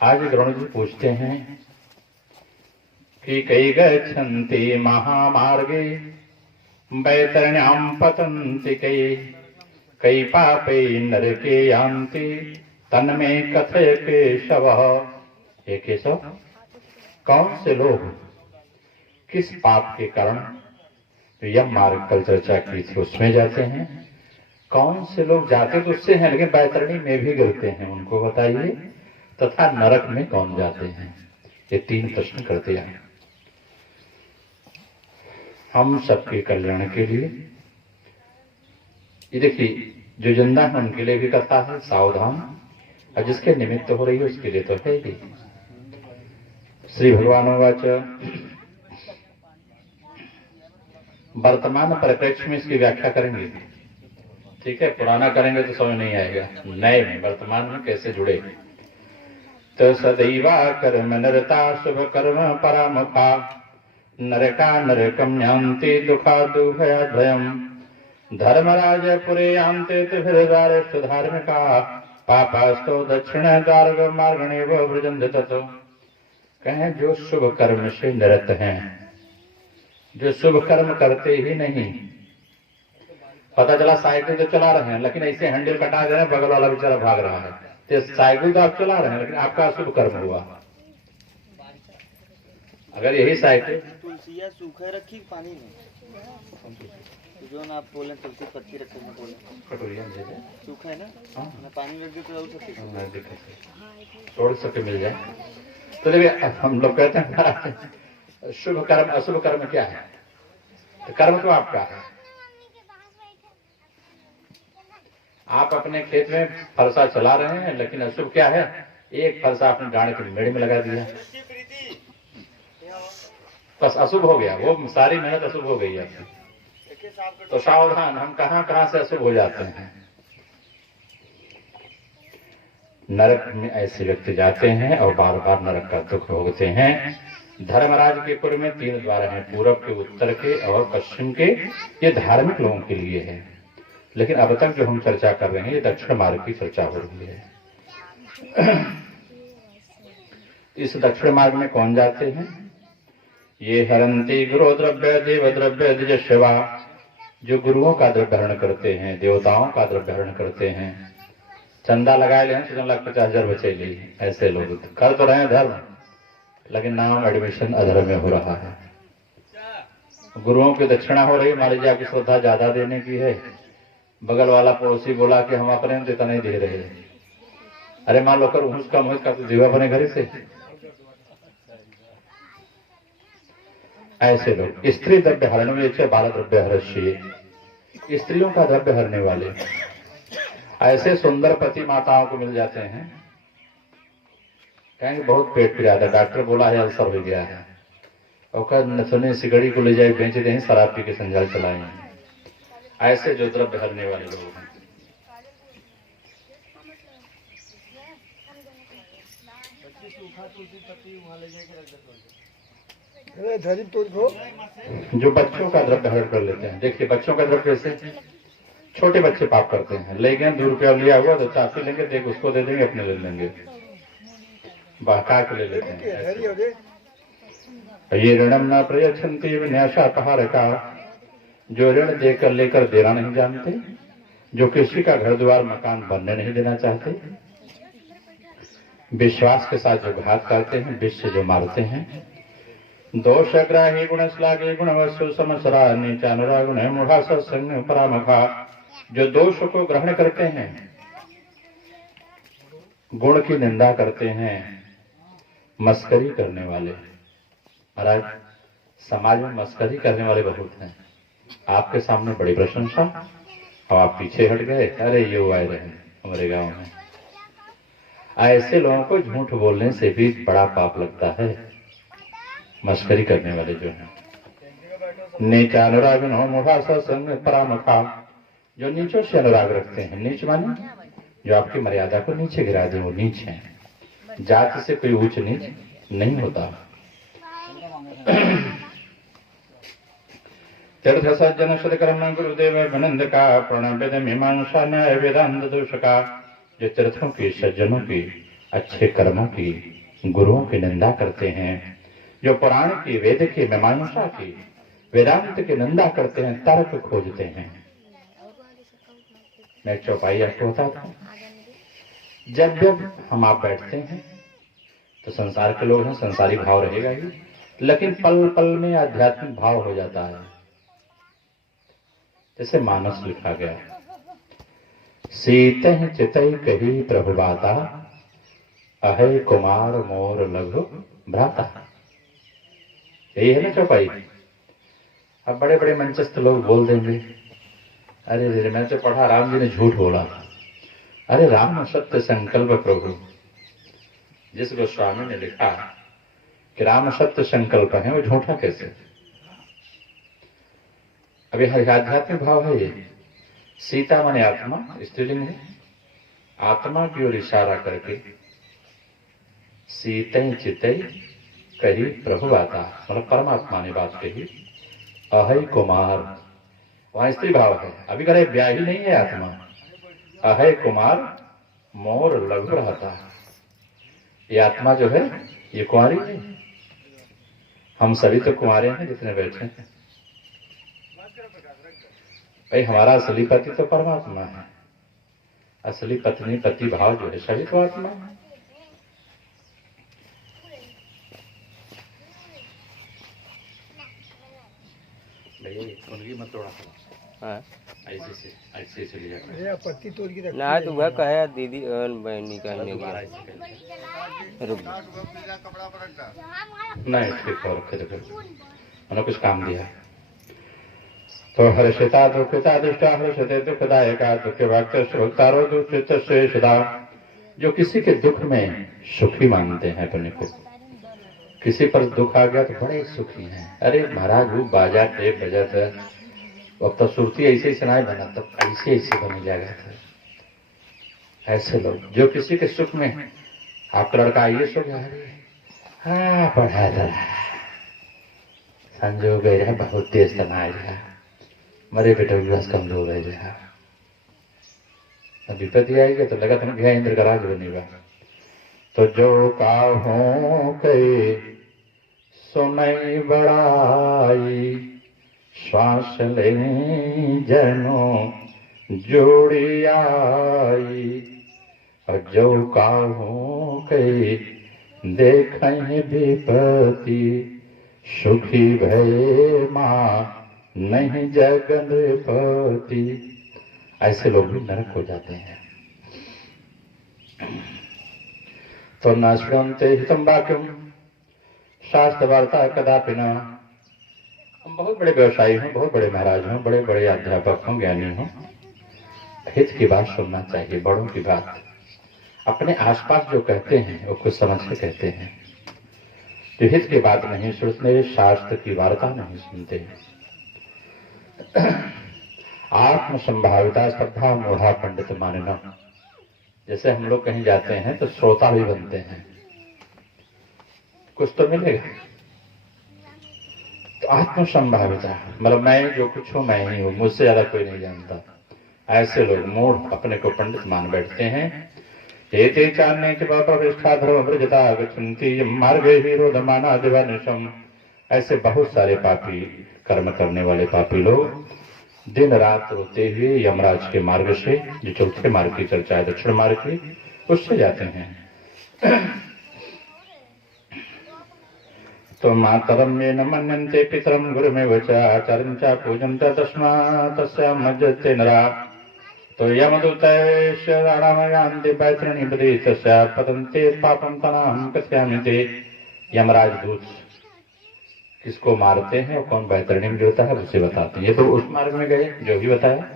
आज द्रोण जी पूछते हैं कि कई गच्छन्ति महामार्गे वैतरण्यां पतन्ति कई पापै नरके यान्ति तन्मे कथय केशव। हे केशव, कौन से लोग किस पाप के कारण यम मार्ग कल चर्चा की थी उसमें जाते हैं, कौन से लोग जाते तो उससे हैं लेकिन बैतरणी में भी गिरते हैं, उनको बताइए, तथा नरक में कौन जाते हैं। ये 3 प्रश्न करते हैं हम सबके कल्याण के लिए। ये देखिए, जो जिंदा है उनके लिए भी कथा है, सावधान, और जिसके निमित्त हो रही है उसके लिए तो है ही। श्री भगवान वाच, वर्तमान परिप्रेक्ष्य में इसकी व्याख्या करेंगे, ठीक है, पुराना करेंगे तो समझ नहीं आएगा, नए में वर्तमान में कैसे जुड़े। तो सदैवा कर्म नरता शुभ कर्म परामुखा नरका नरकम यान्ति दुखा दुभयाद्भयम् धर्मराज पुरे यान्ते तिभिर्द्वारेषु धार्मिका पापास्तो दक्षिण द्वार मार्गणे व्रजन्ति ततो। कहें जो शुभ कर्म से निरत हैं, जो शुभ कर्म करते ही नहीं, पता चला साइकिल तो चला रहे हैं लेकिन ऐसे हैंडल कटा दे रहे हैं, बगल वाला बेचारा भाग रहा है, तो साइकिल तो आप चला रहे हैं लेकिन आपका अशुभ कर्म हुआ। अगर यही साइकिल तुलसिया सूखे रखी पानी में, जो ना आप बोले तुलसी पत्ती रखे हैं, बोले कटोरिया सूखा है ना, ना पानी रख दे तो छोड़ सके मिल जाए। तो देखिए, हम लोग कहते हैं शुभ कर्म अशुभ कर्म क्या है, तो कर्म तो आपका है। आप अपने खेत में फरसा चला रहे हैं लेकिन अशुभ क्या है, एक फरसा अपने डांड की मेड़ में लगा दिया, बस अशुभ हो गया, वो सारी मेहनत अशुभ हो गई आपकी। तो सावधान, हम कहां कहां से अशुभ हो जाते हैं। नरक में ऐसे व्यक्ति जाते हैं और बार बार नरक का दुख भोगते हैं। धर्मराज के पुर में 3 द्वार हैं, पूरब के, उत्तर के और पश्चिम के। ये धार्मिक लोगों के लिए है, लेकिन अब तक जो हम चर्चा कर रहे हैं ये दक्षिण मार्ग की चर्चा हो रही है। इस दक्षिण मार्ग में कौन जाते हैं? ये हरंती गुरु द्रव्य देव द्रव्य द्विज सेवा, जो गुरुओं का द्रव्य हरण करते हैं, देवताओं का द्रव्य हरण करते हैं। चंदा लगाए ले तो 50,000 बचे ली, ऐसे लोग कर तो रहे हैं धर्म, लेकिन नाम एडमिशन अधर्म में हो रहा है। गुरुओं की दक्षिणा हो रही, मान लीजिए आपकी श्रद्धा ज्यादा देने की है, बगल वाला पड़ोसी बोला कि हम अपने देता नहीं दे रहे, अरे मान लो कर उसका मुझ का तो जीवा अपने घर से। ऐसे लोग स्त्री द्रव्य हरण में बाल द्रव्य हर्षिए, स्त्रियों का द्रव्य हरने वाले ऐसे सुंदर पति माताओं को मिल जाते हैं। कहेंगे बहुत पेट पिराया था, डॉक्टर बोला है अल्सर हो गया है, और नथुने सिगड़ी को ले जाए बेच दें, शराब पी के संजाल चलाए। ऐसे जो द्रव्य हरने वाले लोग हैं। जो बच्चों का द्रव्य हरण कर लेते हैं, देखिए बच्चों का द्रव्य कैसे, छोटे बच्चे पाप करते हैं, ले गए 2 रुपया लिया हुआ तो चाफी लेंगे, देख उसको दे देंगे, अपने ले लेंगे, बहका के ले लेते हैं। ये ऋणम न प्रयच्छन्ति विन्यासापहार का, जो ऋण देकर लेकर देना नहीं जानते, जो किसी का घर द्वार मकान बनने नहीं देना चाहते, विश्वास के साथ जो घात करते हैं, विष से जो मारते हैं, दोषग्राही गुण श्लाघे गुणवस्तु समसरा नीचानुरागुण मूढ़ा सत्संग परामखा, जो दोष को ग्रहण करते हैं, गुण की निंदा करते हैं, मस्करी करने वाले। महाराज समाज में मस्करी करने वाले बहुत हैं, आपके सामने बड़ी प्रशंसा और आप पीछे हट गए, अरे ये आए रहे हमारे गांव में। ऐसे लोगों को झूठ बोलने से भी बड़ा पाप लगता है, मस्करी करने वाले जो हैं। नीचा अनुराग नो मूढ़ा सत्संग परामखा, जो नीचों से अनुराग रखते हैं, नीच माने जो आपकी मर्यादा को नीचे गिरा दे, वो नीच है। जाति से कोई ऊंच नीच नहीं होता। तीर्थ सज्जन सदकर्म गुरुदेव विनंद का प्रणव वेद मीमांसा न्याय वेदांत दोष का, जो तीर्थों की सज्जनों की अच्छे कर्मों की, गुरुओं की निंदा करते हैं, जो पुराण की, वेद की, मीमांसा की, वेदांत की निंदा करते हैं, तर्क खोजते हैं। मैं चौपाई आपको बताता हूँ, जब जब हम आप बैठते हैं तो संसार के लोग हैं, संसारी भाव रहेगा ही, लेकिन पल पल में आध्यात्मिक भाव हो जाता है। जैसे मानस लिखा गया, सीतह चितई कही प्रभु बाता, अहै कुमार मोर लघु भ्राता। यही है ना चौपाई। अब बड़े बड़े मंचस्थ लोग बोल देंगे, अरे रे मैं तो पढ़ा राम जी ने झूठ बोला। अरे राम सत्य संकल्प प्रभु। जिस गोस्वामी ने लिखा कि राम सत्य संकल्प है, वो झूठा कैसे? अभी आध्यात्मिक भाव है ये। सीता माने आत्मा, स्त्रीलिंग है, आत्मा की ओर इशारा करके सीतई चितई कही प्रभु बाता, मतलब परमात्मा ने बात कही। अहै कुमार, वहां स्त्री भाव है, अभी करे ब्याही नहीं है आत्मा। अहै कुमार मोर लघु रहता, ये आत्मा जो है ये कुंवारी है। हम सभी तो कुंवारे हैं जितने बैठे हैं। भाई हमारा असली पति तो परमात्मा है, असली पत्नी पति भाव जो है सभी तो आत्मा है। उनकी मत तोड़ा, ऐसे से लिया पत्ती तोड़ के ना तो वह कहे दीदी बहनी कहने की रुक नहीं, ठीक है, रखे देखो उन्होंने कुछ काम दिया। तो हर्षिता दुखिता दुष्टा हर्षते दुखदायका दुख भक्त सुखतारो दुखित शेषदा, जो किसी के दुख में सुखी मानते हैं अपने को, किसी पर दुख आ गया तो बड़े सुखी हैं। अरे महाराज वो बाजा टेप बजा था, अब तो सुरती ऐसे ही सुनाई बना, तब ऐसे ऐसे बने जाएगा था। ऐसे लोग जो किसी के सुख में, आपका लड़का आइए सो गया, हाँ पढ़ा था, संजो गए बहुत तेज तनाए रहा, मरे बेटे बस कमजोर रह गया। विपत्ति आएगी तो लगा था गया इंद्र का राज बनेगा। तो जो काहू कई सुनई बड़ाई, श्वास ले जनो जोड़ी आई, और जो काहू कई देखहि विपत्ति, सुखी भय मां नहीं जगन पति। ऐसे लोग भी नरक हो जाते हैं। तो न श्रृणते हितम वाक्यम शास्त्र वार्ता कदापि न। हम बहुत बड़े व्यवसायी हों, बहुत बड़े महाराज हों, बड़े बड़े अध्यापक हों, ज्ञानी हों, हित की बात सुनना चाहिए, बड़ों की बात। अपने आसपास जो कहते हैं वो कुछ समझ के कहते हैं, जो हित की बात नहीं सुनते, शास्त्र की वार्ता नहीं सुनते। आत्म संभाविता श्रद्धा मूढ़ा पंडित मानना। जैसे हम लोग कहीं जाते हैं तो श्रोता भी बनते हैं, कुछ तो मिलेगा। तो आत्म संभाविता मतलब मैं जो कुछ हूं मैं ही हूं, मुझसे ज्यादा कोई नहीं जानता। ऐसे लोग मूढ़ अपने को पंडित मान बैठते हैं। एते चान्य च प्रतिष्ठा धर्म व्रजता गच्छन्ति मार्गे ही रोधमाना दिवानिशम। ऐसे बहुत सारे पापी कर्म करने वाले पापी लोग दिन रात रोते हुए यमराज के मार्ग से, जो चौथे मार्ग की चर्चा है दक्षिण मार्ग की, उससे जाते हैं। तो मातरम में न मन्यन्ते पितरम गुरुमेव च आचार्यं च पूजं च तस्मात् तस्या मज्जते नरा। तो यमदूतैश्च राणामयान्ति वैतरणी बदे तस्या पतन्ते पापं तनाहं कथयामि ते। यमराज दूत किसको मारते हैं और कौन वैतरणी में गिरता है उसे बताते हैं। ये तो उस मार्ग में गए जो भी बताया।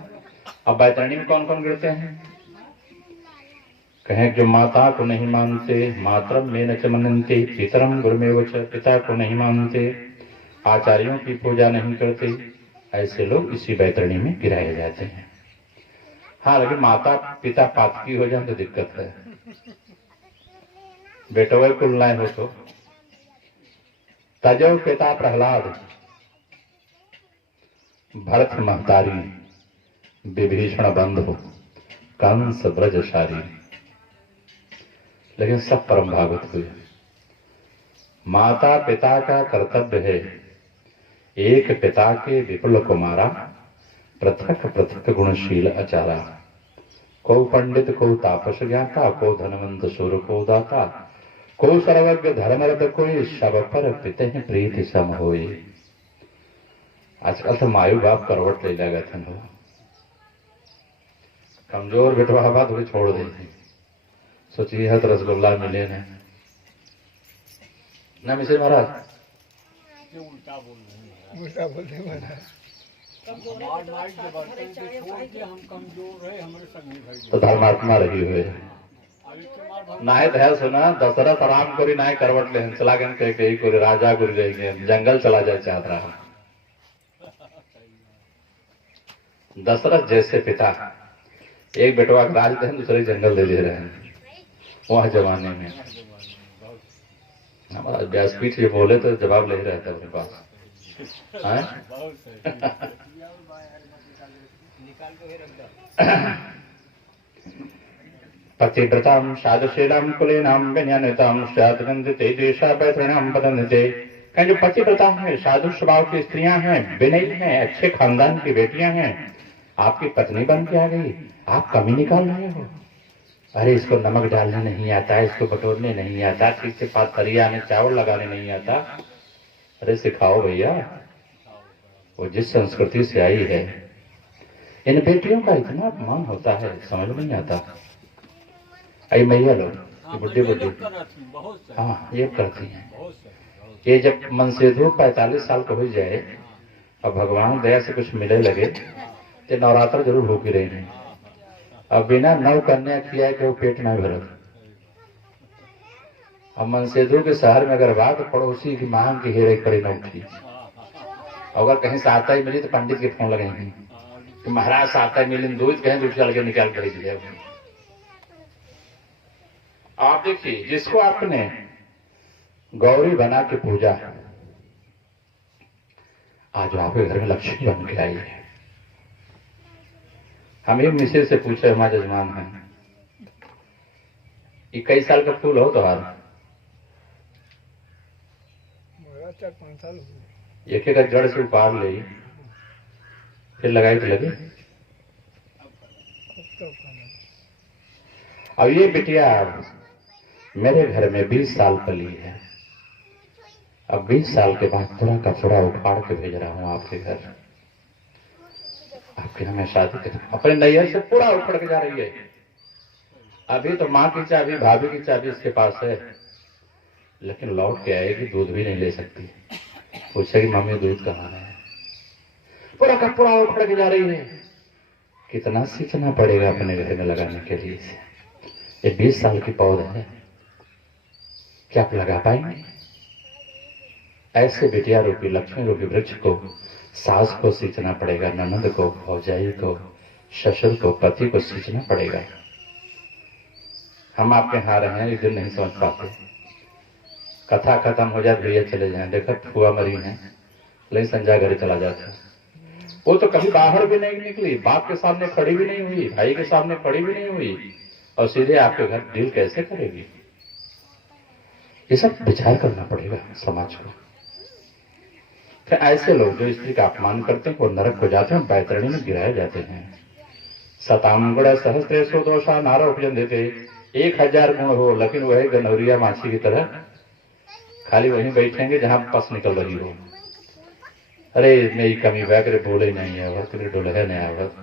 अब वैतरणी में कौन कौन गिरते हैं? कहें जो माता को नहीं मानते, मातरम में न च मनन्ते पितरम गुरुमेव च, पिता को नहीं मानते, आचार्यों की पूजा नहीं करते, ऐसे लोग इसी वैतरणी में गिराए जाते हैं। हाँ, लेकिन माता पिता पातकी हो जाए तो दिक्कत है। बेटो कुल नहीं हो तो तजो पिता प्रहलाद, भरत महतारी, विभीषण बंधु, कंस ब्रजशारी। लेकिन सब परम भागवत हुए। माता पिता का कर्तव्य है एक पिता के विपुल कुमारा, पृथक पृथक गुणशील आचारा। को पंडित को तापस ज्ञाता, को धनवंत सुर को दाता, को सर्वज्ञ धर्मरत कोई, सब पर पिते प्रीति सम होई। आजकल तो मायू बाप करवट ले लगा थे, कमजोर बिटवा हवा थोड़ी छोड़ देती। सोचिए हत रसगुल्ला मिले ना मिश्र महाराज, उल्टा बोल रहे हैं। उल्टा बोलते महाराज। हमारे माई के बर्तन को छोड़ के हम कमजोर रहे, हमारे संगी भाई तो धर्मात्मा रही हुए अब इसके बाद नाय दया सुना। दशरथ आराम करी नाय करवट ले चला गन कही कोई राजा गुरु जाएंगे जंगल चला जाए चाहत रहा। दशरथ जैसे पिता एक बेटवा का राज दें, दूसरे जंगल दे रहे हैं। वह जमाने में हमारा व्यासपीठ ये बोले तो जवाब ले रहा था अपने पास। पतिव्रतां साधुशीलां कुलीनां विनयनतां स्याद्गन्धिते देशा पैतृणां पदन्ते। कहीं जो पतिव्रता है, साधु स्वभाव की स्त्रियां हैं, विनयी हैं, अच्छे खानदान की बेटियां हैं, आपकी पत्नी बन के आ गई, आप कमी निकाल रहे हो। अरे इसको नमक डालने नहीं आता, इसको बटोरने नहीं आता, ठीक से पातरिया में चावल लगाने नहीं आता। अरे सिखाओ भैया, वो जिस संस्कृति से आई है। इन बेटियों का इतना अपमान होता है, समझ में नहीं आता। आई मैया लोग बुढ़ी बुढ़ी हाँ ये करती हैं। ये जब मन से धूप 45 साल का हो जाए और भगवान दया से कुछ मिले लगे तो नवरात्र जरूर होगी रही नहीं। अब बिना नव कन्या किया कि वो पेट ना भरत। अब मनसेधु के शहर में अगर बात पड़ोसी की मांग की हेरे खड़ी न उठी, अगर कहीं साता ही मिली तो पंडित के फोन लगाएंगे कि महाराज साता ही मिली, दूध कहें दूध चल के निकाल कर दिया। आप देखिए, जिसको आपने गौरी बना के पूजा, आज आपके घर में लक्ष्मी बन के आई है। हम एक मिसेज से पूछे, हमारे जजमान है, 21 साल का फूल हो तो हार 4-5 साल हो गए। एक जड़ से उपाड़ ले, फिर लगाई तो लगे। अब ये बिटिया मेरे घर में 20 साल पली है। अब 20 साल के बाद पूरा का पूरा उखाड़ के भेज रहा हूं आपके घर। आपके हमें शादी कर अपने नैयर से पूरा उखड़ के जा रही है। अभी तो माँ की चाबी, भाभी की चाबी इसके पास है, लेकिन लौट के आएगी, दूध भी नहीं ले सकती। पूछेगी मम्मी दूध कहाँ है? पूरा का पूरा उखड़ के जा रही है। कितना सीखना पड़ेगा अपने घर में लगाने के लिए। ये 20 साल की पौधा है, क्या आप लगा पाएंगे? ऐसे बिटिया रूपी लक्ष्मी रूपी वृक्ष को सास को सींचना पड़ेगा, ननद को, भौजाई को, ससुर को, पति को सींचना पड़ेगा। हम आपके यहाँ रहे हैं, इस दिन नहीं समझ पाते। कथा खत्म हो जाए, भैया चले जाए, देखो फुआ मरी है, लेकिन संजय घर चला जाता। वो तो कभी बाहर भी नहीं निकली, बाप के सामने खड़ी भी नहीं हुई, भाई के सामने खड़ी भी नहीं हुई, और सीधे आपके घर डील कैसे करेगी? ये सब विचार करना पड़ेगा समाज को। फिर ऐसे लोग जो स्त्री का अपमान करते हैं वो नरक हो जाते हैं, बैतरणी में गिराए जाते हैं। शतांगुण सहस्त्रेषु दोषा नारा उपजन देते। 1000 गुण हो, लेकिन वह गनौरिया माछी की तरह खाली वहीं बैठेंगे जहां पस निकल रही हो। अरे मेरी कमी वैक्रे बोले नहीं है, तेरे डोले नहीं आवत,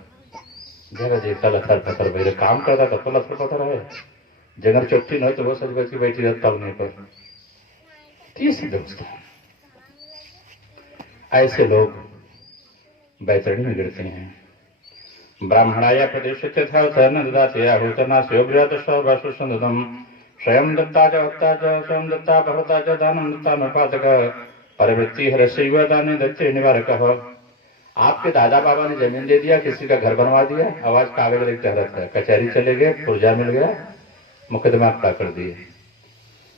जगह देखा लथर पथर बैठे काम करता तब तो लथर पथर है, जगह चुट्टी न तो वो सच बच बैठी रहती तलने पर। तीसरी दोस्त ऐसे लोग बैतरणी में गिरते हैं। ब्राह्मणाया प्रदेश स्वयं दत्ता च हत्ता च स्वयं दत्ता भवता च दानम दत्ता नपातक परिवृत्ति हरस्यैव दाने दत्ते निवारकः। आपके दादा बाबा ने जमीन दे दिया, किसी का घर बनवा दिया, आवाज कागज लिख रहता है, कचहरी चले गए, पुर्जा मिल गया, मुकदमा खड़ा कर दिए।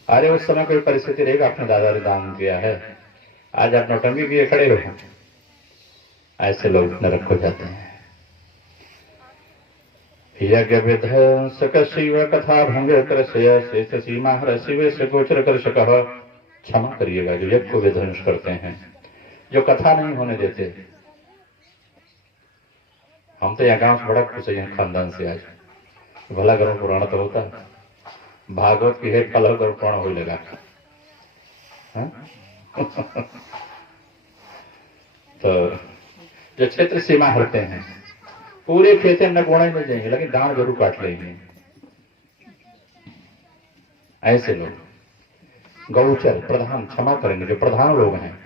अरे उस समय कोई परिस्थिति रहेगा, अपने दादा ने दान दिया है, आज आप नौटंकी किए खड़े हो। ऐसे लोग नरक हो जाते हैं। यज्ञ विध्वंसक शिव कथा भंग कृष्य शेष सीमा शिव से गोचर कृषक। क्षमा करिएगा जो यज्ञ को विध्वंस करते हैं, जो कथा नहीं होने देते। हम तो यहाँ गांव से बड़ा खुश है खानदान से। आज भला गर्म पुराण तो होता है, भागवत की है कल गर्म पुराण हो लगा। तो जो क्षेत्र सीमा हटते हैं, पूरे खेते न गोड़े नहीं जाएंगे लेकिन दान जरूर काट लेंगे। ऐसे लोग गौचर प्रधान, क्षमा करेंगे जो प्रधान लोग हैं,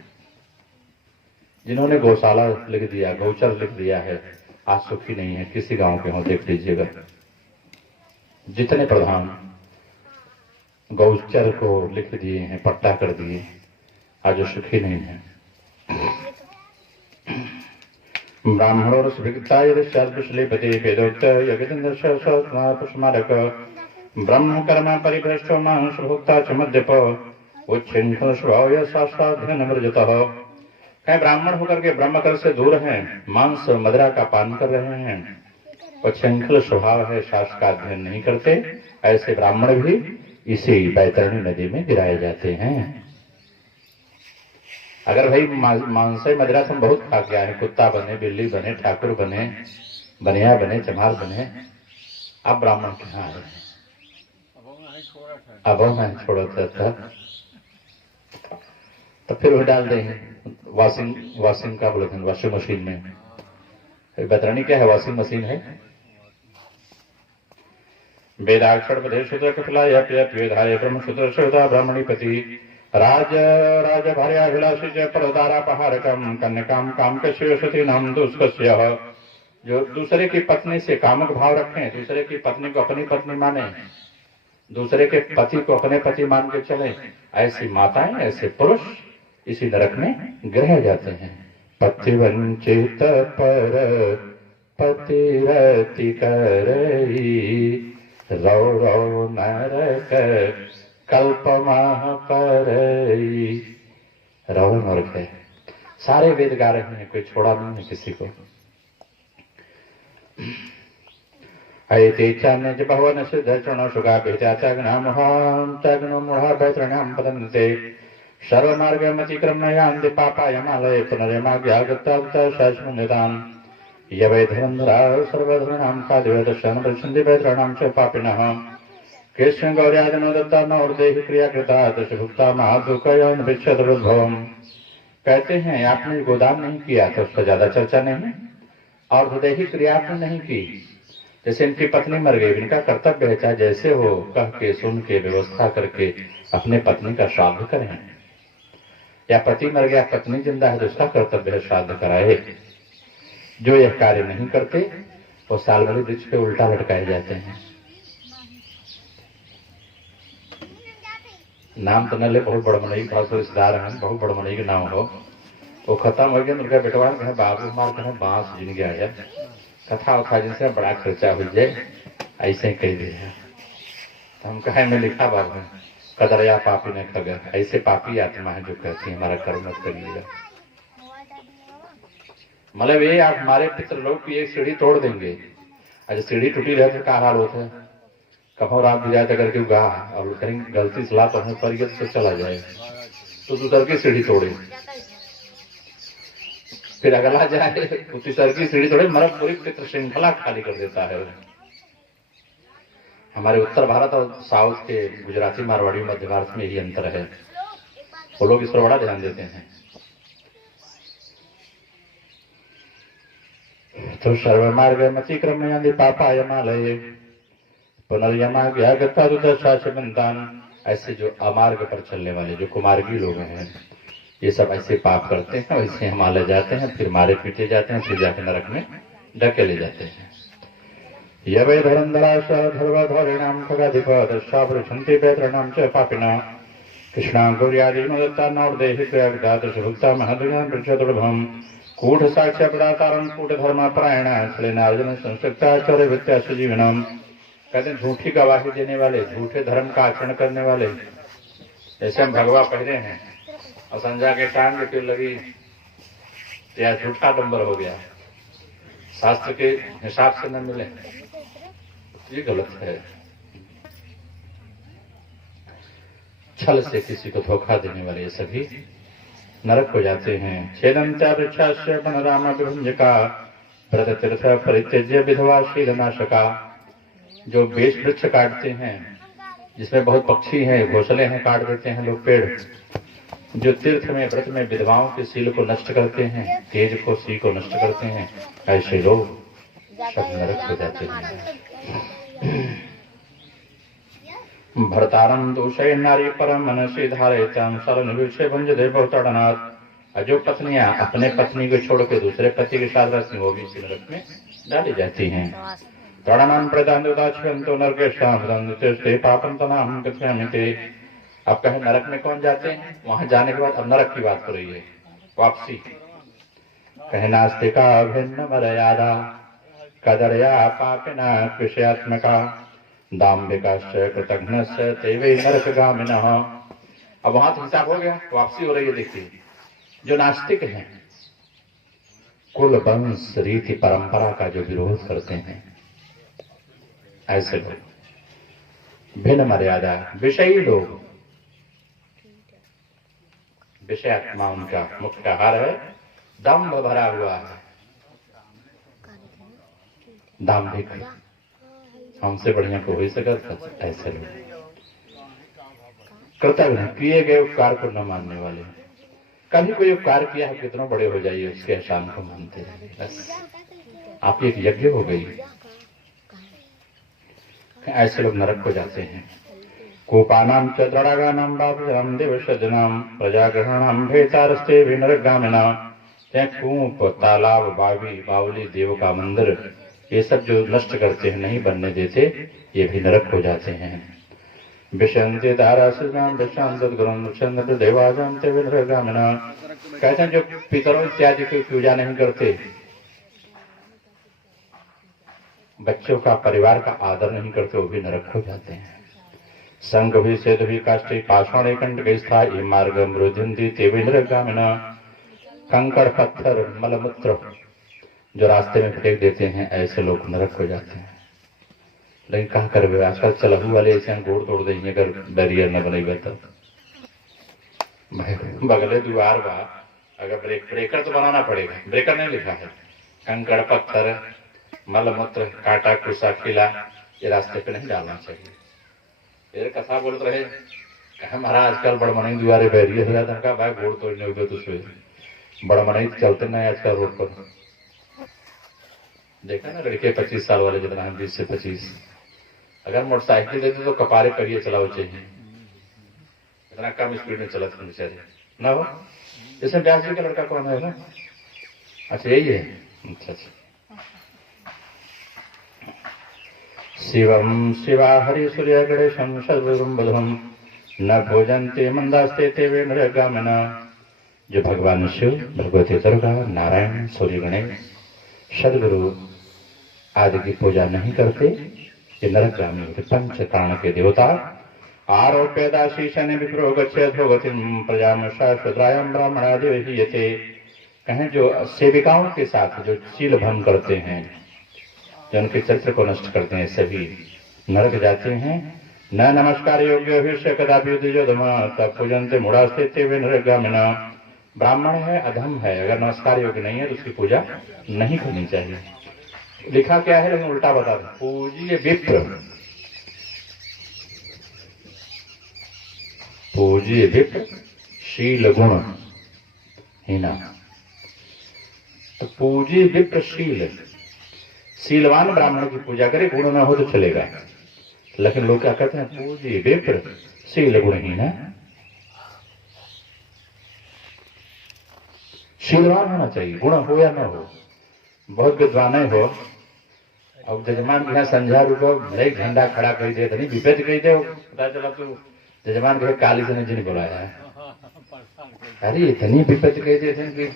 जिन्होंने गौशाला लिख दिया, गौचर लिख दिया है, आज सुखी नहीं है। किसी गांव के हो देख लीजिएगा, जितने प्रधान गौचर को लिख दिए हैं, पट्टा कर दिए, आज सुखी नहीं है। ब्राह्मणों ब्रह्म कर्म परिभ्रष्टो मांस भोक्ता च मद्यप उच्छृंखल स्वभाव शास्त्राध्ययन वर्जितः। कई ब्राह्मण होकर के ब्रह्म कर्म से दूर हैं, मांस मदिरा का पान कर रहे हैं, उच्छृंखल स्वभाव है, शास्त्र का अध्ययन नहीं करते। ऐसे ब्राह्मण भी इसी बैतरणी नदी में गिराए जाते हैं। अगर भाई मांस मदिरा तुम बहुत खा गया है, कुत्ता बने, बिल्ली बने, ठाकुर बने, बनिया बने, चमार बने, आप ब्राह्मण कहाँ है? अब मैं छोड़ा था तो फिर वो डाल देंगे वॉशिंग का बोलते हैं, वॉशिंग मशीन में। बैतरणी क्या है? वॉशिंग मशीन है। वेदाक्षर प्रदेश शूद्र कपिला वेदाय ब्रह्म शूद्र शोधा ब्राह्मणी पति राज राज भार्याभिलाषी च परदारा पहारकम कन्यकाम काम कश्यति नाम दुष्कस्य। जो दूसरे की पत्नी से कामक भाव रखें, दूसरे की पत्नी को अपनी पत्नी माने, दूसरे के पति को अपने पति मान के चले, ऐसी माताएं, ऐसे पुरुष इसी नरक में गिराए जाते हैं। पतिवंचित पर पतिरति करई रौ रौ नरक कल्पमाह परई। रौ नरक है, सारे वेद गा रहे हैं, कोई छोड़ा नहीं है किसी को। ऐते चान्य भवन सिद्ध चुण सुगा भेजा चग्ना मुहां चग्नो मुढ़ा बैत्रणाम पदन्ते सर्वमार्ग मतिक्रमयान्ति पापायमालय पुनर्यमाज्ञागतावत शाश्वनिदान यवै धर्मधरा सर्वधर्मणां खादिवेदशं प्रसन्ति बैत्रणां च पापिनः कृष्ण गौर्यादनो दत्ता नौर्देहि क्रिया कृता दशभुक्ता महादुःखयन विच्छद बुद्धम। कहते हैं आपने गोदान नहीं किया तो उसका ज्यादा चर्चा नहीं, और हृदय क्रिया आपने नहीं की। जैसे इनकी पत्नी मर गई, इनका कर्तव्य है चाहे जैसे हो कह के सुन के व्यवस्था करके अपने पत्नी का श्राद्ध करें, या पति मर गया पत्नी जिंदा है तो उसका कर्तव्य है श्राद्ध कराए। जो यह कार्य नहीं करते वो सालबली वृक्ष पे उल्टा लटकाए जाते हैं। नाम तो न ले, बहुत बड़मनई रिश्तेदार हैं, बहुत बड़मनई के नाम हो, वो खत्म हो गया। उनका बेटवा कहे बाबू हमारे कहे बांस जिन गया है, कथा उठा जिनसे बड़ा खर्चा हो जाए, ऐसे कह दिया। तो हम कहे में लिखा बाबू कदरया पापी ने खगर, ऐसे पापी आत्मा है जो कहती है हमारा कर्म मत करिएगा। मतलब ये आप हमारे पितृ लोग की एक सीढ़ी तोड़ देंगे, अगर सीढ़ी टूटी रहे तो क्या हाल होता है? कहो रात भी जाए करके गा और कहीं गलती सलाह तो पर तो चला जाए तो दूसर की सीढ़ी तोड़े, फिर अगला जाए तो तीसर की सीढ़ी तोड़े, मतलब पूरी पितृ श्रृंखला खाली कर देता है। हमारे उत्तर भारत और साउथ के गुजराती मारवाड़ी मध्य भारत में यही अंतर है, वो लोग इस पर बड़ा ध्यान देते हैं। तो सर्वमार्ग मतिक्रमयान्ति पापायमालये पुनर्यमाज्ञागतादुदशाचमन्तान। ऐसे जो अमार्ग पर चलने वाले जो कुमार्गी लोग हैं, ये सब ऐसे पाप करते हैं, वैसे हिमालय जाते हैं, फिर मारे पीटे जाते हैं, फिर जाके नरक में ढकेले जाते हैं। यवै धरंधराश धर्वधौरिणाम खगाधिपदशावृछन्ति वैत्रणाम च पापिना कृष्णा गौर्यादिनोदत्ता नौर्देहि प्रयागदादशभुक्ता महदुर्यान पृच्छदुर्भम कूट साक्ष्य पदातारम कूट धर्म परायण श्लेनार्जुन संस्कृताचार्य वित्यास जीवनम। कहते हैं झूठी गवाही देने वाले, झूठे धर्म का आचरण करने वाले। जैसे हम भगवा पहने हैं और संजा के टांग के लगी या झूठा डंबर हो गया, शास्त्र के हिसाब से न मिले ये गलत है। छल से किसी को धोखा देने वाले ये सभी नरक हो जाते हैं। छेदंत्या वृक्षास्य वनराम विभंजका प्रततीर्थ परित्यज्य विधवा शीलनाशका। जो बेश वृक्ष काटते हैं, जिसमें बहुत पक्षी हैं, घोंसले हैं, काट देते हैं लोग पेड़। जो तीर्थ में व्रत में विधवाओं के शील को नष्ट करते हैं, तेज को सी को नष्ट करते हैं, ऐसे लोग सब नरक हो जाते हैं। भरतारम दोषे नारी परम मनसी धारयताम शरण विषय भंज देव तड़नाथ। जो पत्नियां अपने पत्नी को छोड़ के दूसरे पति के साथ रहती वो भी इसी नरक में डाली जाती हैं। तड़नाम प्रदान उदाचंतो नरके पापम तनाम गच्छामिते। अब कहे नरक में कौन जाते हैं? वहां जाने के बाद अब नरक की बात हो रही है, वापसी। कहे नास्तिका भिन्न मर्यादा कदरया पापिना कृष्यात्मका दाम्भिकाश्च कृतघ्नश्च तेवे नरकगामिनः। अब वहां तो हिसाब हो गया, वापसी हो रही है। देखिए, जो नास्तिक हैं, कुल वंश रीति परंपरा का जो विरोध करते हैं, ऐसे लोग। भिन्न मर्यादा, विषयी लोग, विषयात्मा उनका मुख्य आहार है, दम्भ भरा हुआ है, दाम्भिक, हमसे बढ़िया को हो सकता, ऐसे लोग। कृतज्ञ, किए गए उपकार को न मानने वाले। कभी कोई उपकार किया है, कितना बड़े हो जाइए, उसके एहसान को मानते रहिए, बस आप एक यज्ञ हो गई। ऐसे लोग नरक हो जाते हैं। कूपानाम च द्रड़ागानाम बाबुराम देवशजनाम प्रजाग्रहणाम भेतारस्ते भी नरकगामिना। कूप, तालाब, बावी, बावली, देव का मंदिर, ये सब जो नष्ट करते हैं, नहीं बनने देते, ये भी नरक हो जाते हैं। विशंति दारासुनाम विशांत गुरुम चंद्र देवाजांते भी नरकगामिना। कहते हैं जो पितरों इत्यादि की पूजा नहीं करते, बच्चों का, परिवार का आदर नहीं करते, वो भी नरक हो जाते हैं। संग भी सेद भी काष्ठी पाषाण कंठ स्था ये मार्ग मृदंती ते भी नरकगामिना। कंकड़ पत्थर मलमूत्र जो रास्ते में फेंक देते हैं, ऐसे लोग नरक हो जाते हैं। लेकिन कहा कर आजकल चलहू वाले ऐसे गोड़ तोड़ देंगे अगर बैरियर न बनेगा तब। बगले द्वार बा, अगर ब्रेकर तो बनाना पड़ेगा, ब्रेकर नहीं लिखा है। कंकड़ पत्थर मलमूत्र काटा कुसा खिला ये रास्ते पे नहीं डालना चाहिए। फिर कथा बोलते रहे, कहा महाराज आजकल बड़मनी दुआरे बैरियर हो जाता है, भाई गोड़ तोड़ने हो तो बड़मनी चलते नहीं आजकल रोड पर। देखा ना लड़के 25 साल वाले जितना है, 20 से 25, अगर मोटरसाइकिल देते तो कपारे करिए चलाओ चाहिए, इतना कम स्पीड में चलते हैं बेचारे ना। हो इसमें ब्यास जी का लड़का कौन है ना? अच्छा यही है। अच्छा अच्छा। शिवम शिवा हरि सूर्य गणेशम सर्वम बुधम न भोजनते मंदास्ते ते वे नरकगामिना। जो भगवान शिव, भगवती दुर्गा, नारायण, सूर्य गणेश, सदगुरु आदि की पूजा नहीं करते, ये नरकगामी होते। पंच प्राण के देवता आरोप्य दाशीशन विप्रो गच्छेदोगतिम प्रजाम शाश्वत्रायम ब्राह्मणादि विहीयते। कहें जो सेविकाओं के साथ जो शील भंग करते हैं, जो उनके चरित्र को नष्ट करते हैं, सभी नरक जाते हैं। न नमस्कार योग्य भीष्य कदापि तब पूजनते मूढ़ास्ते ते वे नरकगामिना। ब्राह्मण है, अधम है, अगर नमस्कार योग्य नहीं है तो उसकी पूजा नहीं करनी चाहिए। लिखा क्या है लेकिन उल्टा बता दें, पूज्य विप्र, पूज्य विप्र शील गुण हीना। तो पूज्य विप्र शील, शीलवान ब्राह्मण की पूजा करे, गुण ना हो तो चलेगा। लेकिन लोग क्या कहते हैं, पूज्य विप्र शील गुणहीना। शीलवान होना चाहिए, गुण हो या ना हो। बहुत विद्वान हो, अब जजमान के यहाँ संझा रुको, भले झंडा खड़ा कर दे, नहीं विपद कही दे, पता चला तो जजमान के काली से नहीं बुलाया है। अरे इतनी विपद कही दे कि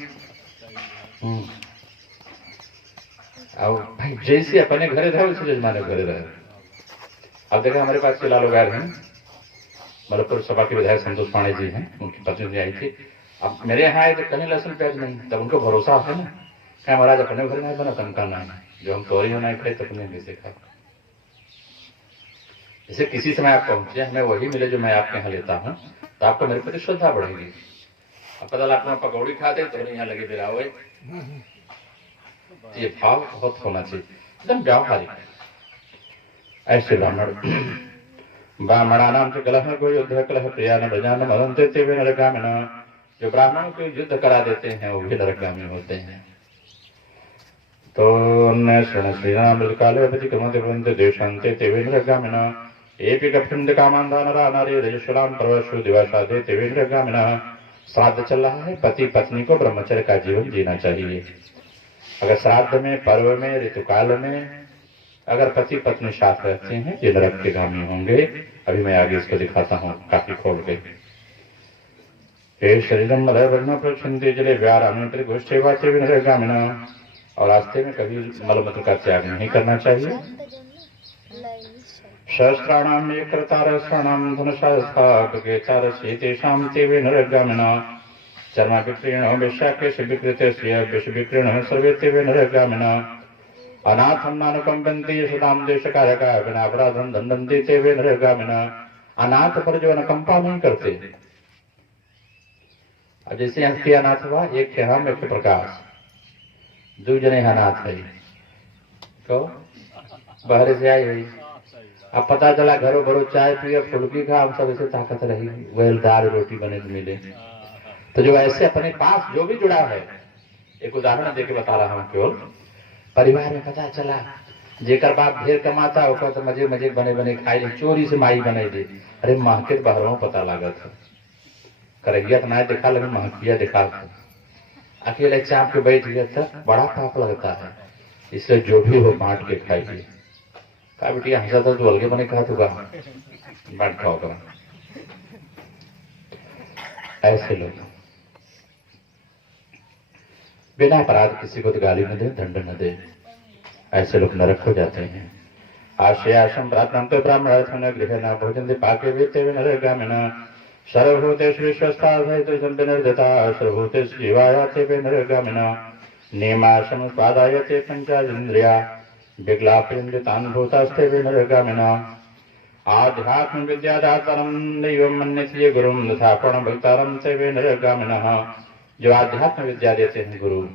अब भाई जैसे अपने घरे रहे वैसे जजमान के घरे रहे। अब देखा हमारे पास लाल वगैरह हैं, मलकपुर सभा के विधायक संतोष पांडे जी हैं, उनकी पत्नी आई थी। अब मेरे यहाँ आए तो कहीं लहसुन प्याज नहीं, तब उनको भरोसा है ना, क्या महाराज अपने घर नहीं बना तनका नहीं, जो हम तोरी होना खाए तो अपने कैसे खाए। जैसे किसी समय आप पहुंचे, हमें वही मिले जो मैं आपके यहाँ लेता हूँ, तो आपको मेरे प्रति श्रद्धा बढ़ेगी। अब पता लगा आप पकौड़ी खाते तो नहीं यहाँ लगे बिरा हुए, ये भाव बहुत होना चाहिए, एकदम व्यावहारिक। ऐसे ब्राह्मणानाम से कलह को युद्ध कलह प्रिया न भजान मदनते ते वे नरगामिना, जो ब्राह्मणों को युद्ध करा देते हैं वो भी नरगामी होते हैं। तो श्रण श्री राम काले क्रमते वंदे देशांते ते वे नरगामिना, एपि कपिंद कामांधा नरा नारी रजस्वलाम प्रवशु दिवासादे ते वे नरगामिना। श्राद्ध चल रहा है, पति पत्नी को ब्रह्मचर्य का जीवन जीना चाहिए। अगर श्राद्ध में, पर्व में, ऋतुकाल में अगर पति पत्नी साथ रहते हैं ये नरक के गामी होंगे। अभी मैं आगे इसको दिखाता हूँ काफी खोल के। हे शरीरम मलय वर्ण प्रक्षिंते जले व्याराम गोष्ठे बाते भी नरक गामिना, और रास्ते में कभी मलमूत्र का त्याग नहीं करना चाहिए। सहस्राणाम एक तारस्राणाम धनुषास्थापके तारस्येतेषां ते वे नरक गामिना, चर्मा विक्रीण विशाकेश विकृते श्रिय विष विक्रीण सर्वे ते वे नरक गामिना। अनाथम नानुकंपन्ति यशदाम देशकारका बिना अपराधम दंडन्ति ते वे नरगामिना। अनाथ पर जो अनुकंपा नहीं करते। अब जैसे यहाँ के अनाथ हुआ, एक थे हम, एक थे प्रकाश, दो जने अनाथ है तो बाहर से आई हुई। अब पता चला घरों भरो चाय पिए फुल्की खा, हम सब ऐसे ताकत रही, वह दाल रोटी बने तो मिले। तो जो ऐसे अपने पास जो भी जुड़ा है, एक उदाहरण देके बता रहा हूँ केवल। परिवार में पता चला जेकर बाप ढेर कमाता होगा तो मजे मजे बने बने खाई, चोरी से माई बनाई दे। अरे महके बहरों पता लागत है, करैया तो ना दिखा लगे, महकिया दिखा, अकेले चाप के बैठ गया तक बड़ा पाप लगता है। इसलिए जो भी हो बांट के खाइए। कहा बेटिया हंसा था तो अलगे बने कहा तू बांट खाओ कर। ऐसे लोग बिना अपराध किसी को गाली न दे, दंड न दे, ऐसे लोग नरक हो जाते हैं। आश्रयाश्रम प्रार्थना तो ब्राह्मण गृह न भोजन दे पाके वेते वे नरगामिना। सर्वभूतेषु विश्वस्था निर्दता सर्वभूतेषु जीवायाते वे नरगामिना। नियमाश्रम स्वादायते पंचान्द्रिया विकलापयन्तान् भूतास्ते वे नरगामिना। आध्यात्म विद्यादातरं दैवं मन्यते गुरुं तथा पूर्ण भक्तारं ते वे नरगामिनः। जो आध्यात्म विद्या देते हैं गुरु,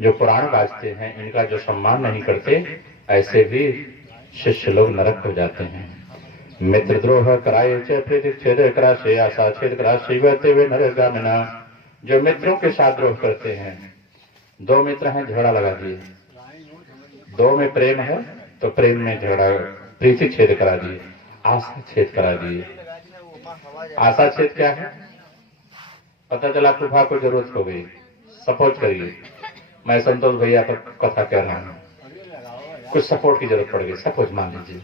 जो पुराण बाजते हैं, इनका जो सम्मान नहीं करते, ऐसे भी शिष्य लोग नरक हो जाते हैं। मित्रद्रोह कराये प्रीति छेद कराशे आशा छेद कराशे वे नरगामिना। जो मित्रों के साथ द्रोह करते हैं, दो मित्र हैं झगड़ा लगा दिए, दो में प्रेम है तो प्रेम में झगड़ा, प्रीति छेद करा दिए, आशा छेद करा दिए। आशा छेद क्या है? पता चला फूफा को जरूरत हो गई, सपोर्ट करिए, मैं संतोष भैया पर कथा कह रहा हूँ, कुछ सपोर्ट की जरूरत पड़ गई, सपोर्ट मान लीजिए।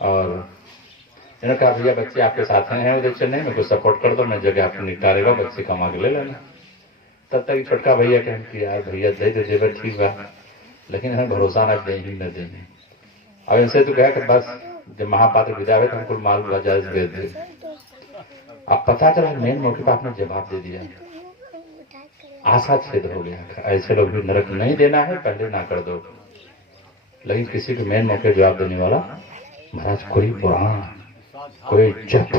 और इन्होंने कहा भैया बच्चे आपके साथ हैं उधर चेन्नई में, कुछ सपोर्ट कर दो, मैं जगह आपको निपटारेगा, बच्चे कमा के ले लेना। तब तक छोटका भैया कहें कि यार भैया दे दे जेबर ठीक बा, लेकिन हमें भरोसा ना देंगे न देंगे। अब इनसे तो कहा कि बस जब महापात्र विदा हुए तो हमको माल जायज दे दे। अब पता चला मेन मौके पर आपने जवाब दे दिया, आशा छेद हो गया। ऐसे लोग भी नरक नहीं देना है, पहले ना कर दो। लेकिन किसी को मेन मौके जवाब देने वाला महाराज कोई पुराण, कोई जप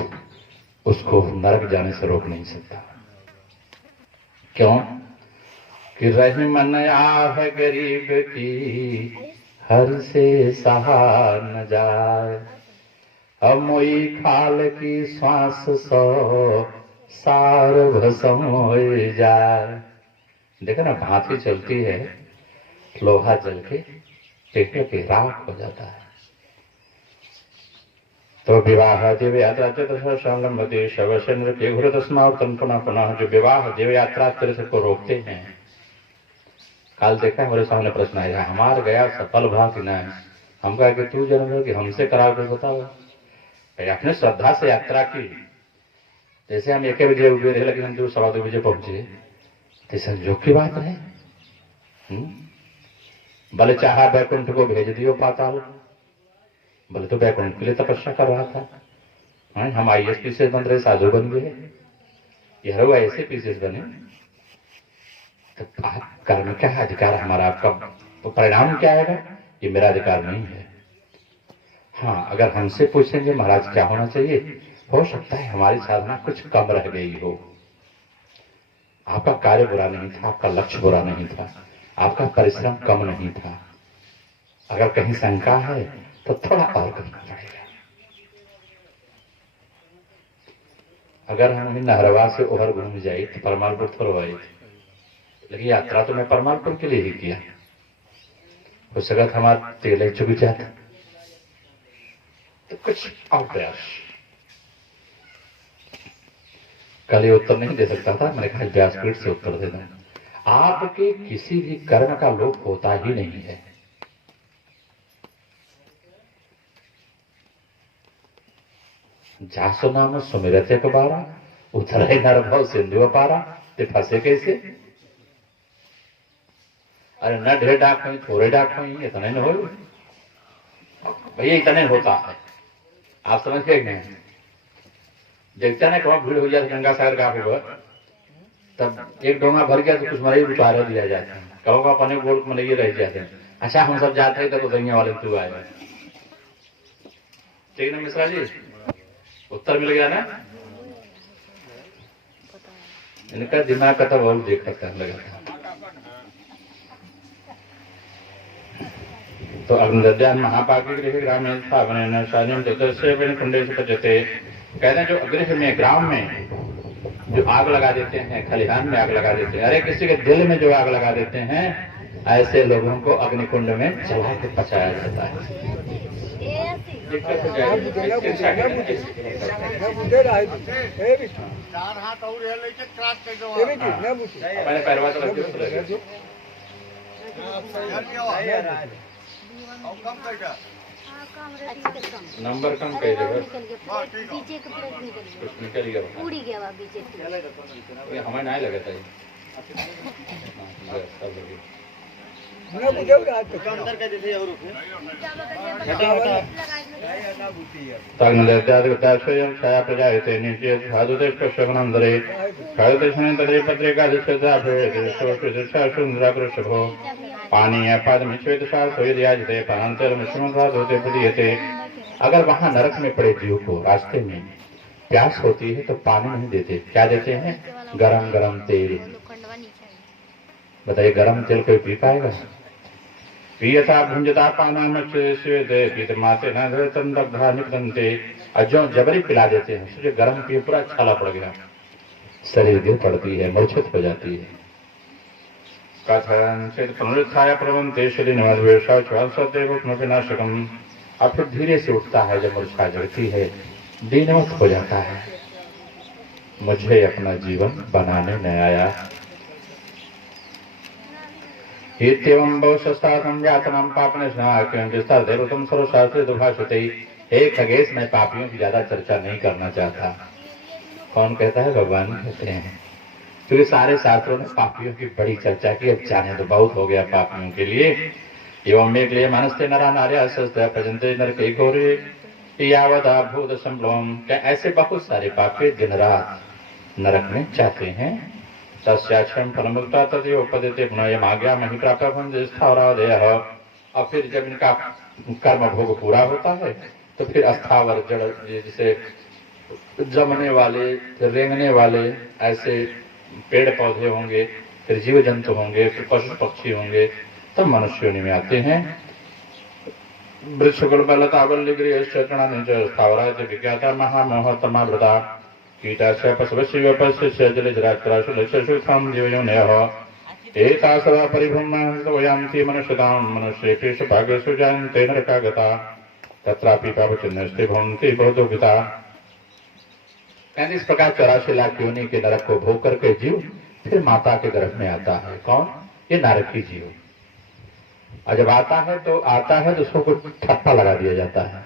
उसको नरक जाने से रोक नहीं सकता। क्यों कि रही मन आह गरीब की हर से सहा न जाए। अब मोई खाल की श्वास सो सार भस्म हो जाए। देखो ना भांति चलती है, लोहा जल के टेके पे राख हो जाता है। तो विवाह देव यात्रा चतुर्लंबते शवचंद्र के घुर तस्मातन पुनः पुनः। जो विवाह देव यात्रा तीर्थ को रोकते हैं, काल देखा हमारे सामने प्रश्न आया, हमार गया सफल भा कि नहीं। हम कहा कि तू जन्म कि हमसे कराओ के बताओ। अपने श्रद्धा से यात्रा की, जैसे हम 1 बजे उठे रहे लेकिन हम 2-2:15 बजे पहुंचे, तो संजोग की बात है। भले चाहा बैकुंठ को भेज दियो पाताल, बोले तो बैकुंठ के लिए तपस्या कर रहा था। हम IAS पीसीएस बन रहे, साधु बन गए, यह ऐसे पीसीएस बने। तो कर्म क्या है, अधिकार हमारा, आपका तो परिणाम क्या आएगा, ये मेरा अधिकार नहीं है। हाँ, अगर हमसे पूछेंगे महाराज क्या होना चाहिए, हो सकता है हमारी साधना कुछ कम रह गई हो। आपका कार्य बुरा नहीं था, आपका लक्ष्य बुरा नहीं था, आपका परिश्रम कम नहीं था। अगर कहीं शंका है तो थोड़ा और करना पड़ेगा। अगर हम नहरवा से उधर घूम जाए तो परमालपुर थोड़ा आए, लेकिन यात्रा तो मैं परमालपुर के लिए ही किया। उस वक्त हमारा तेल चुक जाता तो कुछ और प्रयास। कल ये उत्तर नहीं दे सकता था, मैंने कहा व्यासपीठ से उत्तर दे दूं। आपके किसी भी कर्म का लोप होता ही नहीं है। जासो नाम सुमिरते कबारा, उतरे नरभव सिंधु पारा, ते फंसे कैसे? अरे न ढेर डाक हुई, थोड़े डाक हुई, इतना नहीं हो भैया, इतना होता है। आप समझ गए नहीं? देखते ना कहाँ भीड़ हो जाती गंगा सागर का होगा, तब एक डोंगा भर गया तो कुछ मरीज उतारे दिया जाता है, कहोगा अपने बोल में लगे रह जाते हैं। अच्छा हम सब जाते हैं तो गंगा वाले तू आए। ठीक ना मिश्रा जी, उत्तर मिल गया ना? इनका दिमाग का तो बहुत देख सकता है लगा। तो अग्निदध्यान महापाकी गृह ग्राम में स्थापन शालिम चतुर्से कुंडे से पचते। कहते हैं जो गृह में ग्राम में जो आग लगा देते हैं, खलिहान में आग लगा देते हैं, अरे किसी के दिल में जो आग लगा देते हैं, ऐसे लोगों को अग्निकुंड में जला के पचाया जाता है। नंबर कम कर देगा, पीछे का प्लेट कुछ निकल गया, उड़ी गया पीछे। हमें नहीं लगा था अंदर का जैसे और छाया प्रजाते नीचे साधुते स्पष्टरे तदे पत्रिका सुंदराकृष्भो पानी पाद मिश्रित साधुते पानांतर मिश्रण साधुते प्रदीयते। अगर वहां नरक में पड़े जीव को रास्ते में प्यास होती है तो पानी नहीं देते, क्या देते हैं? गरम गरम तेल। बताइए गरम तेल कोई पी पाएगा? पियता भुंजता पाना पीतमाते निकलते, और जो जबरी पिला देते हैं उससे गर्म पिए पूरा छाला पड़ गया, शरीर गिर पड़ती है, मूर्छित हो जाती है। पुनरुत्थाय प्रवंते विनाशकम। और फिर धीरे से उठता है, जब मूर्छा जड़ती है दीनवत हो जाता है, मुझे अपना जीवन बनाने न आया। इत्येवं बहुशस्त्रार्थं जातनां पापनिष्णाख्यं विस्तारदेवतं सर्वशास्त्रे दुभाषते। हे खगेश, मैं पापियों की ज्यादा चर्चा नहीं करना चाहता। कौन कहता है? भगवान कहते हैं, क्योंकि सारे शास्त्रों ने पापियों की बड़ी चर्चा की, अब जाने तो बहुत हो गया पापियों के लिए। एवं मेघ लिए मानसते नरा नार्या सस्ते प्रजंते नरके घोरे यावदा भूत संभ्रम। क्या ऐसे बहुत सारे पापी दिन रात नरक में जाते हैं। तस्याक्षम फलमुक्ता तदेव पदते पुनः आज्ञा मही प्राप्त भंज स्थावरादेह। और फिर जब इनका कर्म भोग पूरा होता है तो फिर अस्थावर जड़, जैसे जमने वाले, रेंगने वाले ऐसे पेड़ पौधे होंगे, फिर जीव जंतु होंगे, फिर पशु पक्षी होंगे, तब मनुष्य में आते हैं। वृक्ष गुलबलता बल्लिगृह स्थावरा विज्ञाता महामोह तमावृता कीटास्य पशवस्य पशुस्य जलजरात्राशुलशुथां जीवयोनयः एता सदा परिभ्रमणोयांति मनुष्यतां मनुष्येषु भागेषु जानते नरकागता तत्रापि पापचिन्हस्ते भवन्ति बहुदुःखिता। इस प्रकार 84 लाख योनि के नरक को भोग करके जीव फिर माता के गर्भ में आता है। कौन? ये नारकी जीव। और जब आता है तो उसको कुछ ठप्पा लगा दिया जाता है।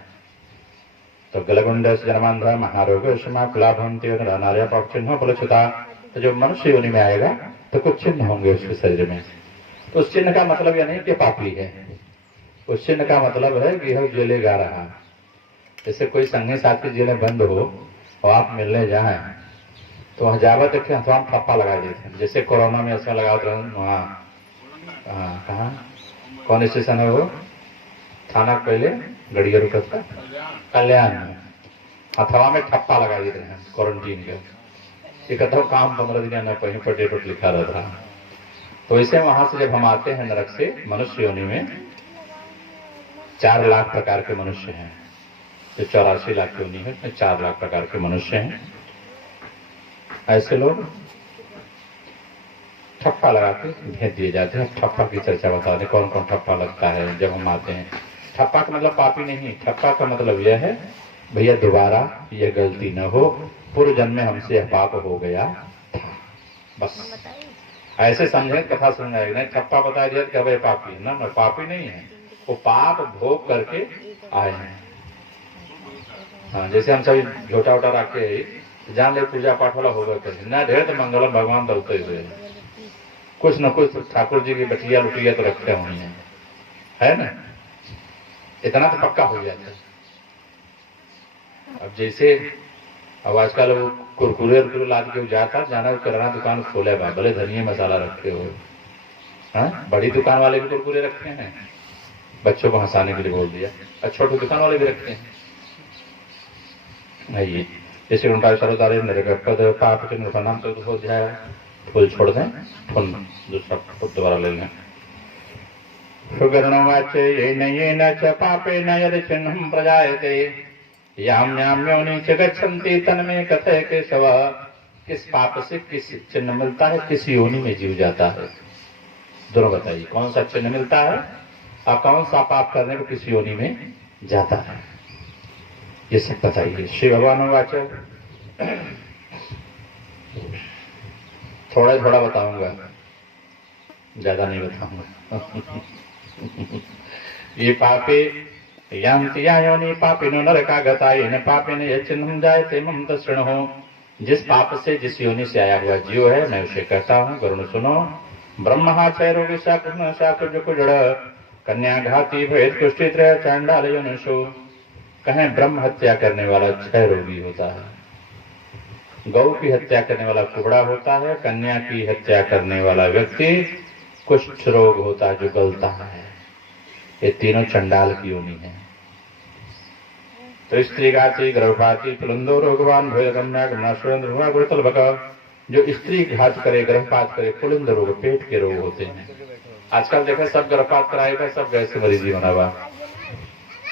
तो गलगुंड जन्मांधा महारोग समाकुलाभंति नार्या पाप चिन्ह बलछुता। तो जब मनुष्य योनि में आएगा तो कुछ चिन्ह होंगे उसके शरीर में। तो उस चिन्ह का मतलब यह नहीं कि पापी है, उस चिन्ह का मतलब है कि यह जेले गा रहा। जैसे कोई संगी साथी जेलें बंद हो और आप मिलने जाएं तो वहां जावा तक हम ठप्पा लगा देते हैं। जैसे कोरोना में ऐसा लगा वहाँ कहाँ कौन स्टेशन है वो? थाना पहले गड़िया रुकत का कल्याण में हथवा में ठप्पा लगा देते हैं क्वारंटीन के। ये कहता काम 15 दिन न कहीं पर डेट लिखा रहता है। तो इसे वहां से जब हम आते हैं नरक से मनुष्य योनि में 4 लाख प्रकार के मनुष्य हैं। जो 84 लाख योनि है उसमें 4 लाख प्रकार के मनुष्य हैं। ऐसे लोग ठप्पा लगा के भेज दिए जाते हैं। ठप्पा की चर्चा बता दें कौन कौन ठप्पा लगता है जब हम आते हैं। ठप्पा का मतलब पापी नहीं, ठप्पा का मतलब यह है भैया दोबारा यह गलती न हो, पूर्व जन्म में हमसे यह पाप हो गया था, बस ऐसे समझे कथा समझाएगी। नहीं ठप्पा बता दिया कि भाई पापी है ना, पापी नहीं है, वो पाप भोग करके आए हैं। हाँ जैसे हम सभी झोटा वोटा रख के जान ले पूजा पाठ वाला होगा कहीं ना, ढेर तो मंगलम भगवान दौड़ते हुए कुछ न कुछ ठाकुर जी की बटिया लुटिया तो रखते हुए है ना, इतना तो पक्का हो जाता है। अब जैसे अब आजकल वो कुरकुरे लाद के जाता जाना किराना दुकान खोले बा, भले धनिया मसाला रखे हुए, हाँ बड़ी दुकान वाले भी कुरकुरे रखे हैं, बच्चों को हंसाने के लिए बोल दिया, और छोटी दुकान वाले भी रखते हैं। नहीं जैसे उनका सर्वदारी निर्गत पाप के नाम तो हो जाए, फूल छोड़ दें, फूल दूसरा दोबारा ले लें। सुगर्णवाच ये न च पापे न यदि चिन्हं प्रजायते याम योनि च गच्छन्ति तन्मे कथय केशव। किस पाप से किस चिन्ह मिलता है, किस योनि में जीव जाता है, दोनों बताइए कौन सा चिन्ह मिलता है और कौन सा पाप करने को किस योनि में जाता है, ये सब बताइए। श्री भगवान वाच थोड़ा थोड़ा बताऊंगा, ज्यादा नहीं बताऊंगा। ये पापे यांति योनि पापिनो नरकागता येन पापेन यच्चिन्नं जायते मम तस्सृणुः। जिस पाप से जिस योनि से आया हुआ जीव है मैं उसे कहता हूँ, गरुण सुनो। ब्रह्मा क्षयरोगी शाकुन शाकुजकुजड़ कन्याघाती भेद कुष्ठित्रय चांडाल योनिषु। कहें ब्रह्म हत्या करने वाला क्षय रोगी होता है, गौ की हत्या करने वाला कुबड़ा होता है, कन्या की हत्या करने वाला व्यक्ति कुष्ठ रोग होता है जो गलता है। ये तीनों चंडाल की योनि है। तो स्त्री घाती गर्भपाती पुलंदो रोगवान जो स्त्री घात करे गर्भपात करे पुलिंद रोग पेट के रोग होते हैं। आजकल देखे सब गर्भपात कराएगा, सब गैस की मरीजी होना बा,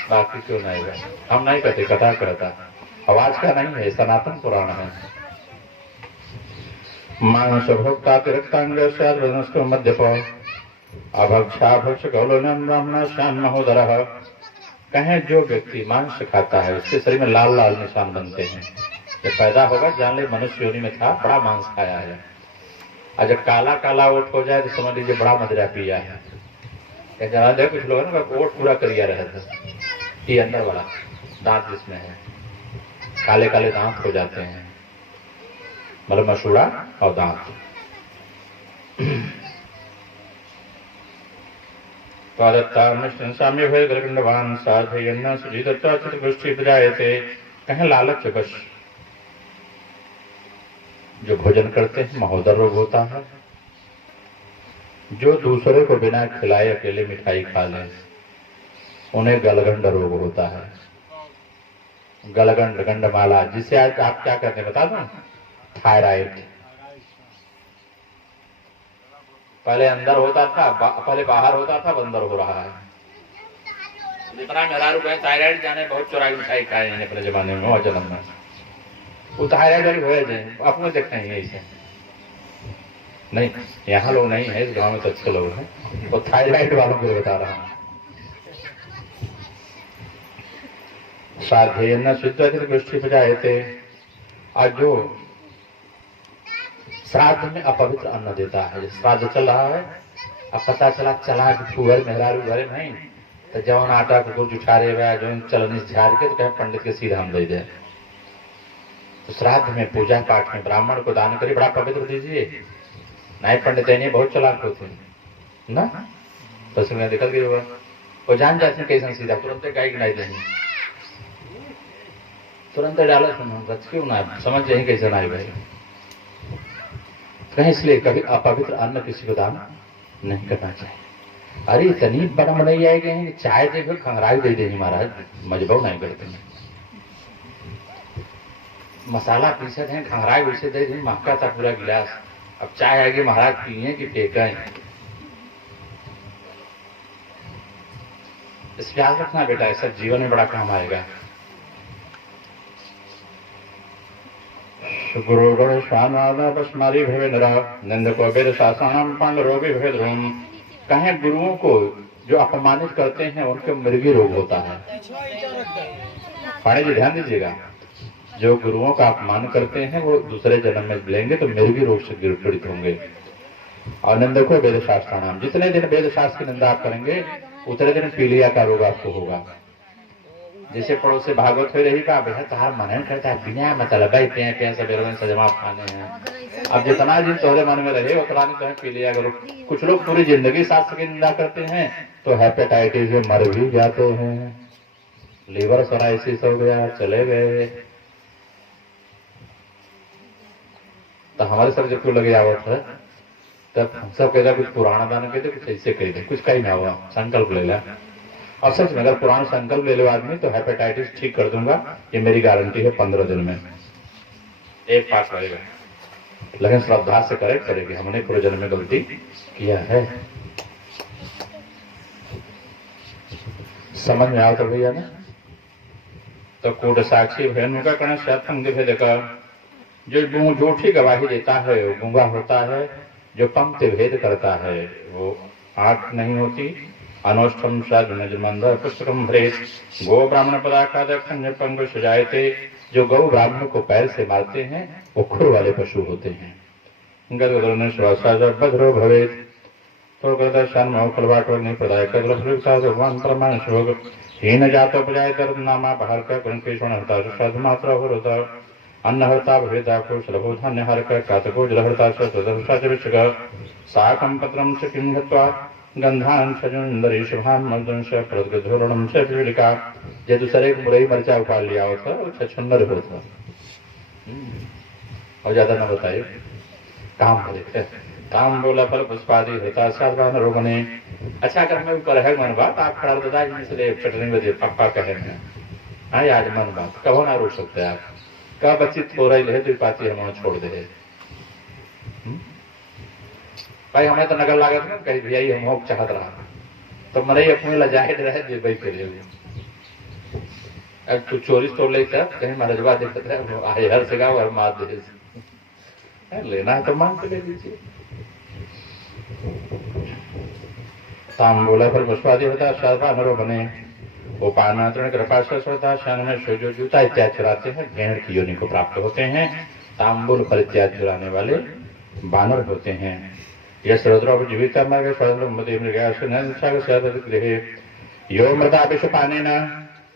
बाकी क्यों नहीं है, हम नहीं कहते कथा करता, आवाज का नहीं है, सनातन पुराण है। मांस भोक्ता तिरक्तांग मध्यप अभक्षा भक्ष गौलोन ब्राह्मण श्याम महोदर। कहें जो व्यक्ति मांस खाता है उसके शरीर में लाल लाल निशान बनते हैं। जब पैदा होगा जान ले मनुष्य योनि में था, बड़ा मांस खाया है, और जब काला काला ओट हो जाए तो समझ लीजिए बड़ा मदिरा पिया है। कुछ लोग ना ओट पूरा करिया रहे थे, ये अंदर वाला दांत जिसमें है काले काले दांत हो जाते हैं, मतलब मसूड़ा और दांत। साम्य भय गलगंडवान साधयन्न सुजीदत्ता चित्तगुष्ठी प्रजायते। कहें लालच वश जो भोजन करते हैं महोदर रोग होता है। जो दूसरे को बिना खिलाए अकेले मिठाई खा लें उन्हें गलगंड रोग होता है। गलगंड गंडमाला, जिसे आज आप क्या करते हैं बता दो, थायराइड। पहले अंदर होता था, पहले बाहर होता था, अंदर हो रहा है। जितना मेरा रुपये थायराइड जाने बहुत चौराई मिठाई खाए हैं अपने जमाने में, जन्म में वो थायराइड वाली हो जाए अपने देखते हैं ऐसे नहीं। यहाँ लोग नहीं है, इस गांव में तो अच्छे लोग हैं, वो थायराइड वालों को बता रहा हूँ। साधे न शुद्ध गोष्ठी बजाते। आज जो श्राद्ध में अपवित्र अन्न देता है, श्राद्ध चल रहा है, अब पता चला फुहर मेहरारू घरे नहीं तो जवन आटा को गुड़ जुठारे हुआ जो चलनी झाड़ के तो कहे पंडित के सीधा हम दे दे। तो श्राद्ध में पूजा पाठ में ब्राह्मण को दान करिए, बड़ा पवित्र दीजिए। नहीं पंडित नहीं बहुत चलाक होते ना, तो उसमें निकल गई होगा, वो जान जाते हैं कैसे सीधा तुरंत गाय गिनाई देंगे, तुरंत डाला रच क्यों ना समझ जाए कैसे ना भाई। कहीं इसलिए कभी अपवित्र अन्न किसी को दान नहीं करना चाहिए। अरे इतनी बड़म नहीं आएगी कि चाय देखो खंगराई दे देगी महाराज, मजबूर नहीं करते हैं। मसाला पीसे थे खंगराई वैसे दे दी, महका था पूरा गिलास। अब चाय आएगी महाराज पिए कि फेंकें। इस याद रखना बेटा, ऐसा जीवन में बड़ा काम आएगा। गुरु गुण स्वामी बसमारी भवे नरा नंद को वेद शासनम पांडुरो भी भवे ध्रुम। कहें गुरुओं को जो अपमानित करते हैं उनके मृगी रोग होता है। पाणी जी ध्यान दीजिएगा, जो गुरुओं का अपमान करते हैं वो दूसरे जन्म में लेंगे तो मृगी रोग से पीड़ित होंगे। और नंद को वेद शास्त्र नाम, जितने दिन वेद शास्त्र की निंदा आप करेंगे उतने दिन पीलिया का रोग आपको होगा। जैसे पड़ोस से भागवत हो रही का बेहद तार मनन करता है, बिना मतलब भाई पे सवेरे सजमा खाने हैं। अब जितना दिन तोहरे मन में रहे उतना नहीं तो पीलिया का रोग। कुछ लोग पूरी जिंदगी शास्त्र की निंदा करते हैं तो हेपेटाइटिस से मर भी जाते हैं, लीवर सोराइसिस हो गया, चले गए। तो हमारे सब जब क्यों लगे आवत है तब हम सब कहता कुछ पुराना दान कहते, कुछ ऐसे कह दे, कुछ कहीं ना हुआ, संकल्प ले लिया। और सच में अगर पुराना संकल्प ले लो आदमी तो हेपेटाइटिस ठीक कर दूंगा, ये मेरी गारंटी है। 15 दिन में एक पास रहेगा। लेकिन श्रद्धा से करेक्ट करेगी, हमने पूरे जन्म में गलती किया है। समझ में आओ तो भैया ना। तो कूट साक्षी भेनु का कर्ण सत्संग दिखे देखा, जो झूठी गवाही देता है वो गूंगा होता है, जो पंक्ति भेद करता है वो आंख नहीं होती। अनुष्ठम साधुनजमंदर पुस्तकम भ्रेत गो ब्राह्मण पदाकाद पंग सजायते। जो गौ ब्राह्मण को पैर से मारते हैं वो खुर वाले पशु होते हैं। भद्रो भवेत तो भगवान प्रमाण शोग हीन जातो बजाय दर्द नामा बाहर का कृष्ण हरता साधु मात्रा होता अन्न हरता भेदा को श्लभो धान्य हर का कातको जलहरता सदर्शा साकम पत्रम से किम घत्वा गंधान सजुंदरी शुभान मर्दन से प्रदगधोरणम से पीड़िका। जे दूसरे मुरई मरचा उकाल लिया होता और छछुंदर होता। और ज्यादा ना बताइए, काम करे काम बोला फल पुष्पादि होता साधवान रोग ने। अच्छा अगर हमें ऊपर है मन बात आप खड़ा बता इसलिए चटनी में दे पक्का कहे हैं। हाँ आज मन बात कहो ना रोक सकते आप, कब बच्ची हो रही है तो पाती हम छोड़ दे। भाई हमें तो नगर लागत ना कहीं भैया हम होक चाहत रहा तो मन ही अपने लजाहिर रहे जे भाई के लिए। अब तू चोरी तोड़ ले तब कहीं महाराजवा देखते रहे आए हर से गाँव हर मार दे, लेना है तो मांग के ले लीजिए। तांबूला पर पुष्पादि होता शारदा नरो बने वो पानातरण कृपा श्रद्धा शान में जो जूता इत्यादि चुराते हैं भेड़ की योनि को प्राप्त होते हैं। तांबूल पर इत्यादि चुराने वाले बानर होते हैं। यश रुद्र जीविता मार्ग यो मृदा विष पाने न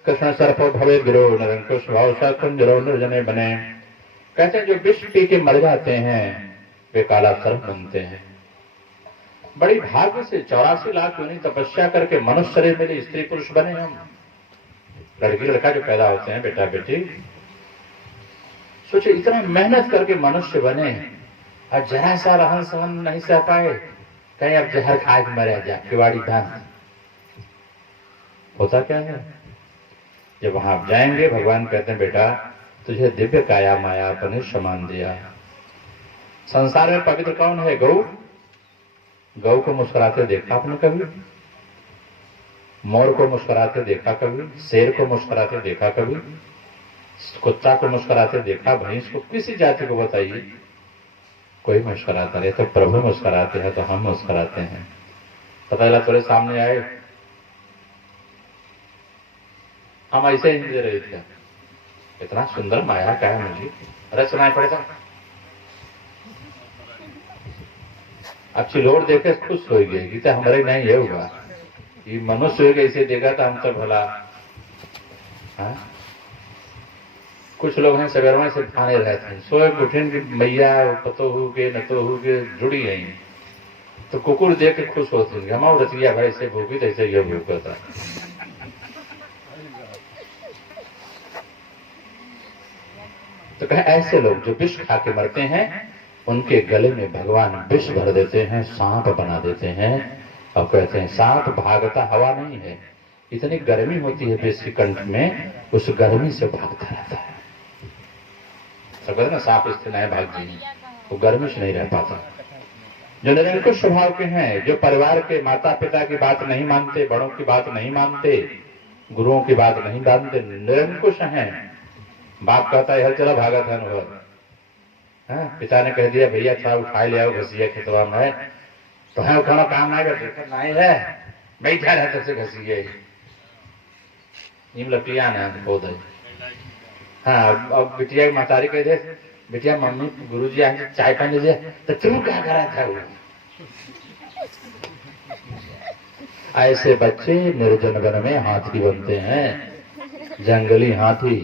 कृष्ण सर्पो भवे गिरो निरंकुश भाव कुंजरो निर्जने बने। कहते हैं जो विष पी के मर जाते हैं वे काला सर्प बनते हैं। बड़ी भाग्य से 84 लाख योनि तपस्या करके मनुष्य शरीर मिले, स्त्री पुरुष बने हम। लड़की लड़का जो पैदा होते हैं बेटा बेटी, सोचिए इतना मेहनत करके मनुष्य बने और जरा सा रहन सहन नहीं सह पाए, कहीं अब जहर खा के मरे जा किवाड़ी धान। होता क्या है जब वहां आप जाएंगे भगवान कहते हैं बेटा तुझे दिव्य काया माया अपने समान दिया। संसार में पवित्र कौन है? गौ। गौ को मुस्कुराते देखा आपने कभी? मोर को मुस्कुराते देखा कभी? शेर को मुस्कुराते देखा कभी? कुत्ता को मुस्कुराते देखा? भैंस को? किसी जाति को बताइए कोई मुस्कुराता रहे। तो प्रभु मुस्कुराते हैं तो हम मुस्कुराते हैं। पता चला थोड़े सामने आए हम ऐसे ही दे रहे थे, इतना सुंदर माया का है मुझे, अरे सुनाई पड़ेगा। अब चिलोड़ देखे खुश हो गए कि हमारे नहीं ये हुआ, ये मनुष्य ऐसे देखा था हम तो भला। हाँ कुछ लोग हैं सवेरवा से खाने रहते हैं, सोए उठें कि मैया पतो हो के न तो हो के जुड़ी गई, तो कुकुर देख के खुश होते हैं हमारा रचिया भाई से भूखी तैसे ये भूखा था। तो कहे ऐसे लोग जो विष खा के मरते हैं उनके गले में भगवान विष भर देते हैं, सांप बना देते हैं। और कहते हैं सांप भागता हवा नहीं है, इतनी गर्मी होती है बेसी कंठ में, उस गर्मी से भागता रहता है। सब कहते ना सांप स्थिर नहीं भाग जाए, वो गर्मी से नहीं रह पाता। जो निरंकुश स्वभाव के हैं, जो परिवार के माता पिता की बात नहीं मानते, बड़ों की बात नहीं मानते, गुरुओं की बात नहीं मानते, निरंकुश हैं। बाप कहता है हल चला भागा था अनुभव, पिता ने कह दिया भैया था उठा ले आओ घसिया खेतवा में, तो है उठाना काम नहीं करते, नहीं है बैठा रहता से घसिए निम लपिया ने बोध है। हाँ अब बिटिया की महतारी कह दे बिटिया मम्मी गुरुजी आके चाय पानी दे, तो तू क्या करा था वो। ऐसे बच्चे निर्जन वन में हाथी बनते हैं, जंगली हाथी।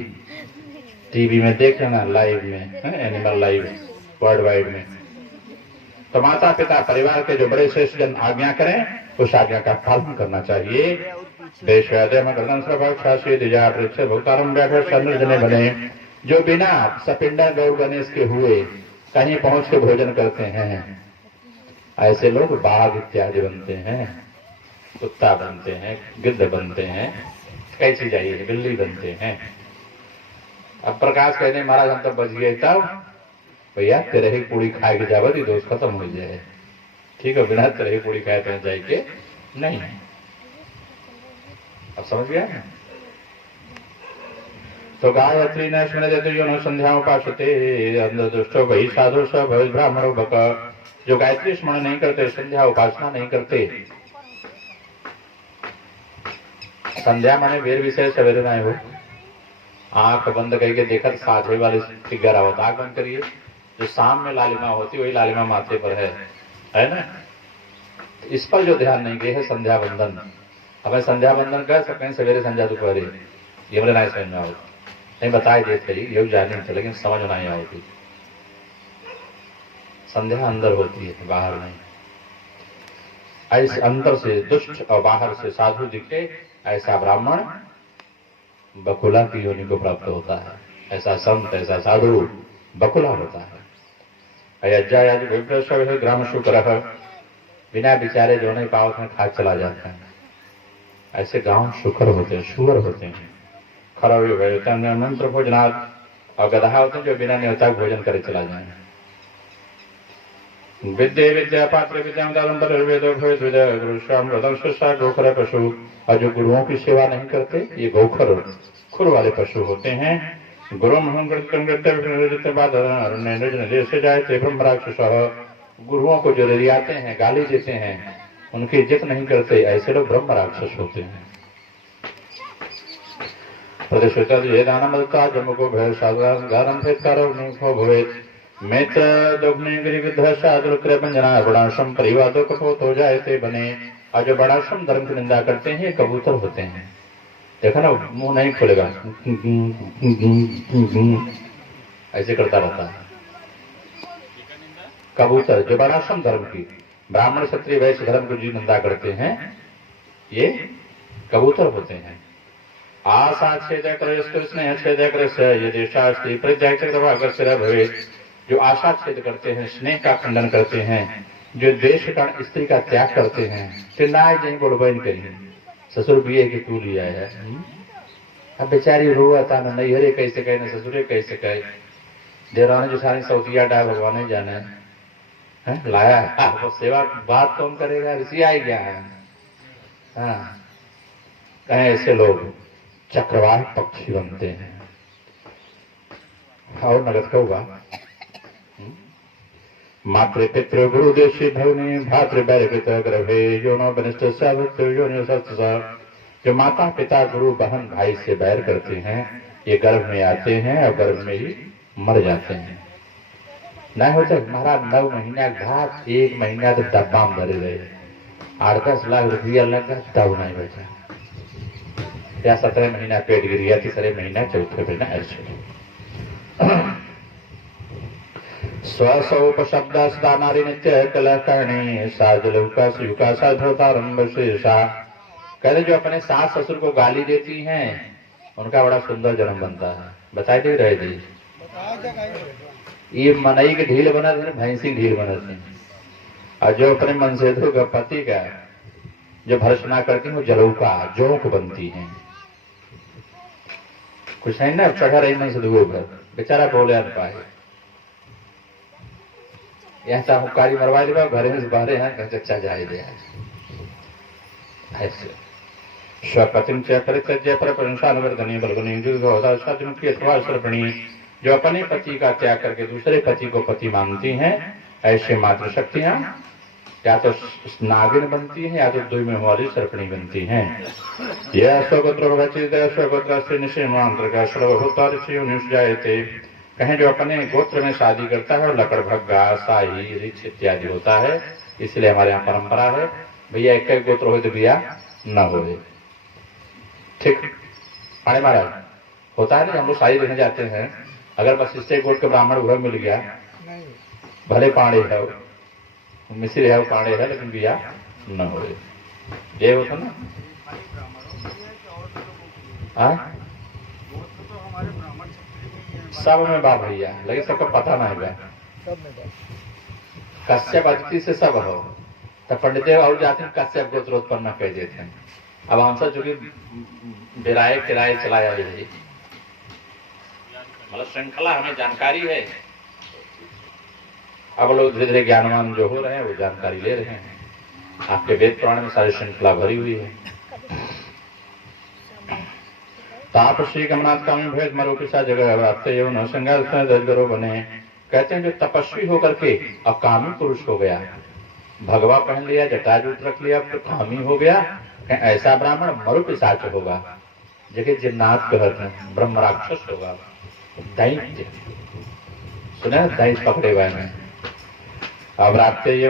टीवी में देखना लाइव में, एनिमल लाइव वर्ल्ड वाइड में। तो माता पिता परिवार के जो बड़े श्रेष्ठ जन आज्ञा करें, उस आज्ञा का पालन करना चाहिए। देश जने बने जो बिना सपिंडा गौर गणेश के हुए कहीं पहुंच के भोजन करते हैं, ऐसे लोग बाघ इत्यादि बनते हैं, कुत्ता बनते हैं, गिद्ध बनते हैं, कैसी जाइए बिल्ली बनते हैं। अब प्रकाश कहने महाराज हम तो बच गए, तब भैया तेरे ही पूरी खाए के जावत दोस्त खत्म हो जाए, ठीक है, बिना तेरे ही पूरी खाए तो जाए नहीं। अब समझ गया ना। तो गायत्री न स्मृति जो न संध्या उपासते अंधदुष्टो वही साधु स भविष्य ब्राह्मणो बक। जो गायत्री स्मरण नहीं करते, संध्या उपासना नहीं करते, संध्या माने वेर विषय सवेरे नहीं हो, आंख बंद करके देखा साझे वाले फिगर होता, आंख बंद करिए, जो शाम में लालिमा होती वही लालिमा माथे पर है ना। इस पर जो ध्यान नहीं गए है संध्या बंधन। हमें संध्या बंधन कर सकते हैं सवेरे संध्या दोपहर, ये बोले नहीं समझ में आओ, नहीं बताए देते ये जाने थे, लेकिन समझ नहीं आओगी। संध्या अंदर होती है, बाहर नहीं। ऐसे अंदर से दुष्ट और बाहर से साधु दिखे, ऐसा ब्राह्मण बकुला की योनि को प्राप्त होता है, ऐसा संत ऐसा साधु बकुला होता है। अयज्ञा ग्राम शुक्र, बिना विचारे जो नहीं पावत में खा चला जाता है, ऐसे गांव शुक्र होते हैं, शुगर होते हैं। खरा मंत्र भोजनाथ और गधा होते हैं जो बिना न्योता भोजन करे चला जाए। विद्या विद्या पात्र विद्या गोखर पशु, और जो गुरुओं की सेवा नहीं करते ये गोखर खुर वाले पशु होते हैं। गुरु से जाए ब्रह्म राक्षस, गुरुओं को जो रियाते हैं गाली देते हैं, उनकी इज्जत नहीं करते, ऐसे लोग ब्रह्म राक्षस होते हैं। प्रदेशता जमुको भय साधारण भवेत मित्र दोग्ने गिरिविद्ध साधुक्र बंजना बड़ाश्रम परिवादों कपोत हो जाए थे बने। और जो बड़ाश्रम धर्म की निंदा करते हैं ये कबूतर होते हैं। देखा ना मुंह नहीं खुलेगा, ऐसे करता रहता है कबूतर। जो बड़ाश्रम धर्म की ब्राह्मण क्षत्रिय वैश्य धर्म को जी निंदा करते हैं ये कबूतर होते हैं। आशा छेद स्नेह छेद यदि शास्त्री प्रज्ञा भवे, जो आशा छेद करते हैं, स्नेह का खंडन करते हैं, जो द्वेष का स्त्री का त्याग करते हैं, चिल्लाए नहीं बोल बन करिए ससुर पिए की तू लिया है। अब बेचारी रो आता ना, नहीं हरे कैसे कहे ना ससुरे कैसे कहे, देवरानी जो सारी सौतिया डाल भगवान जाना है लाया है सेवा बात कौन करेगा, ऋषि आई गया है। हाँ कहे ऐसे लोग चक्रवाह पक्षी बनते हैं। और नगद का होगा मातृ पितृ गुरु देशी भवनी भातृ बैर पिता गर्भे योनो बनिष्ठ योनि सत्सा। जो माता पिता गुरु बहन भाई से बैर करते हैं ये गर्भ में आते हैं और गर्भ में ही मर जाते हैं। न हो जाए महाराज 9 महीना घाट 1 महीना तो डब्बा में भरे रहे, 8-10 लाख रुपया लगा तब नहीं बचा। या 17 महीना पेट गिर गया, 3 महीना 4 महीना ऐसे। स्वसौपशब्द नारी नित्य कलकर्णी साजलौका सुयुका साधवतारंभ शेषा। कहते जो अपने सास ससुर को गाली देती हैं उनका बड़ा सुंदर जन्म बनता है। बताए दे रहे थे ये मनई के ढील बना थे, भैंसी ढील बना थे। और जो अपने मनसेधु का पति का जो भर्सना करती हैं वो जलौका जोंक बनती हैं। कुछ नहीं ना, चढ़ा रही मन से दुए भर बेचारा बोले न पाए। यहाँ साहूकारी मरवा लेगा घर में बाहरे हैं चच्चा जाए दे ऐसे स्वपतिम च परित्यज्य परपुरुषानुवर्धनी बलगुनी अथवा सर्पणी, जो अपने पति का त्याग करके दूसरे पति को पति मानती हैं, ऐसे मातृ शक्तियां या तो नागिन बनती हैं या तो दुई में वाली सर्पणी बनती हैं। यह स्वगोत्र जायते, कहें जो अपने गोत्र में शादी करता है और लकड़ भग्गा शाही रिच इत्यादि होता है, इसलिए हमारे यहाँ परंपरा है भैया एक एक गोत्र हो तो बिया न हो। ठीक पाड़े महाराज होता है ना, हम लोग शादी देखने जाते हैं, अगर बस इससे गोत्र के ब्राह्मण उधर मिल गया, भले पाड़े है मिश्री है पाड़े है लेकिन बिया न हो, ये होता ना। सब में बा भैया, लेकिन सबका पता नहीं बा। कश्यप अतिथि से सब हो तो पंडित और जाते हैं कश्यप गोत्रोत्पन्न कह देते हैं। अब हमसे चूंकि बिराए किराए चलाया यही मतलब श्रृंखला हमें जानकारी है, अब लोग धीरे धीरे ज्ञानवान जो हो रहे हैं वो जानकारी ले रहे हैं। आपके वेद पुराण में सारी श्रृंखला भरी हुई है। ताप श्री गमनाथ कामी भेद मरो पिसा जगह व्याप्ते एवं संगरो बने, कहते हैं जो तपस्वी होकर के अब कामी पुरुष हो गया, भगवा पहन लिया, जटाजूट रख लिया, तो कामी हो गया, ऐसा ब्राह्मण मरु पिशाच होगा, जगह जिन्नाथ कहते हैं, ब्रह्म राक्षस होगा, दैत्य सुना दैत्य पकड़े हुए में। अब रात ये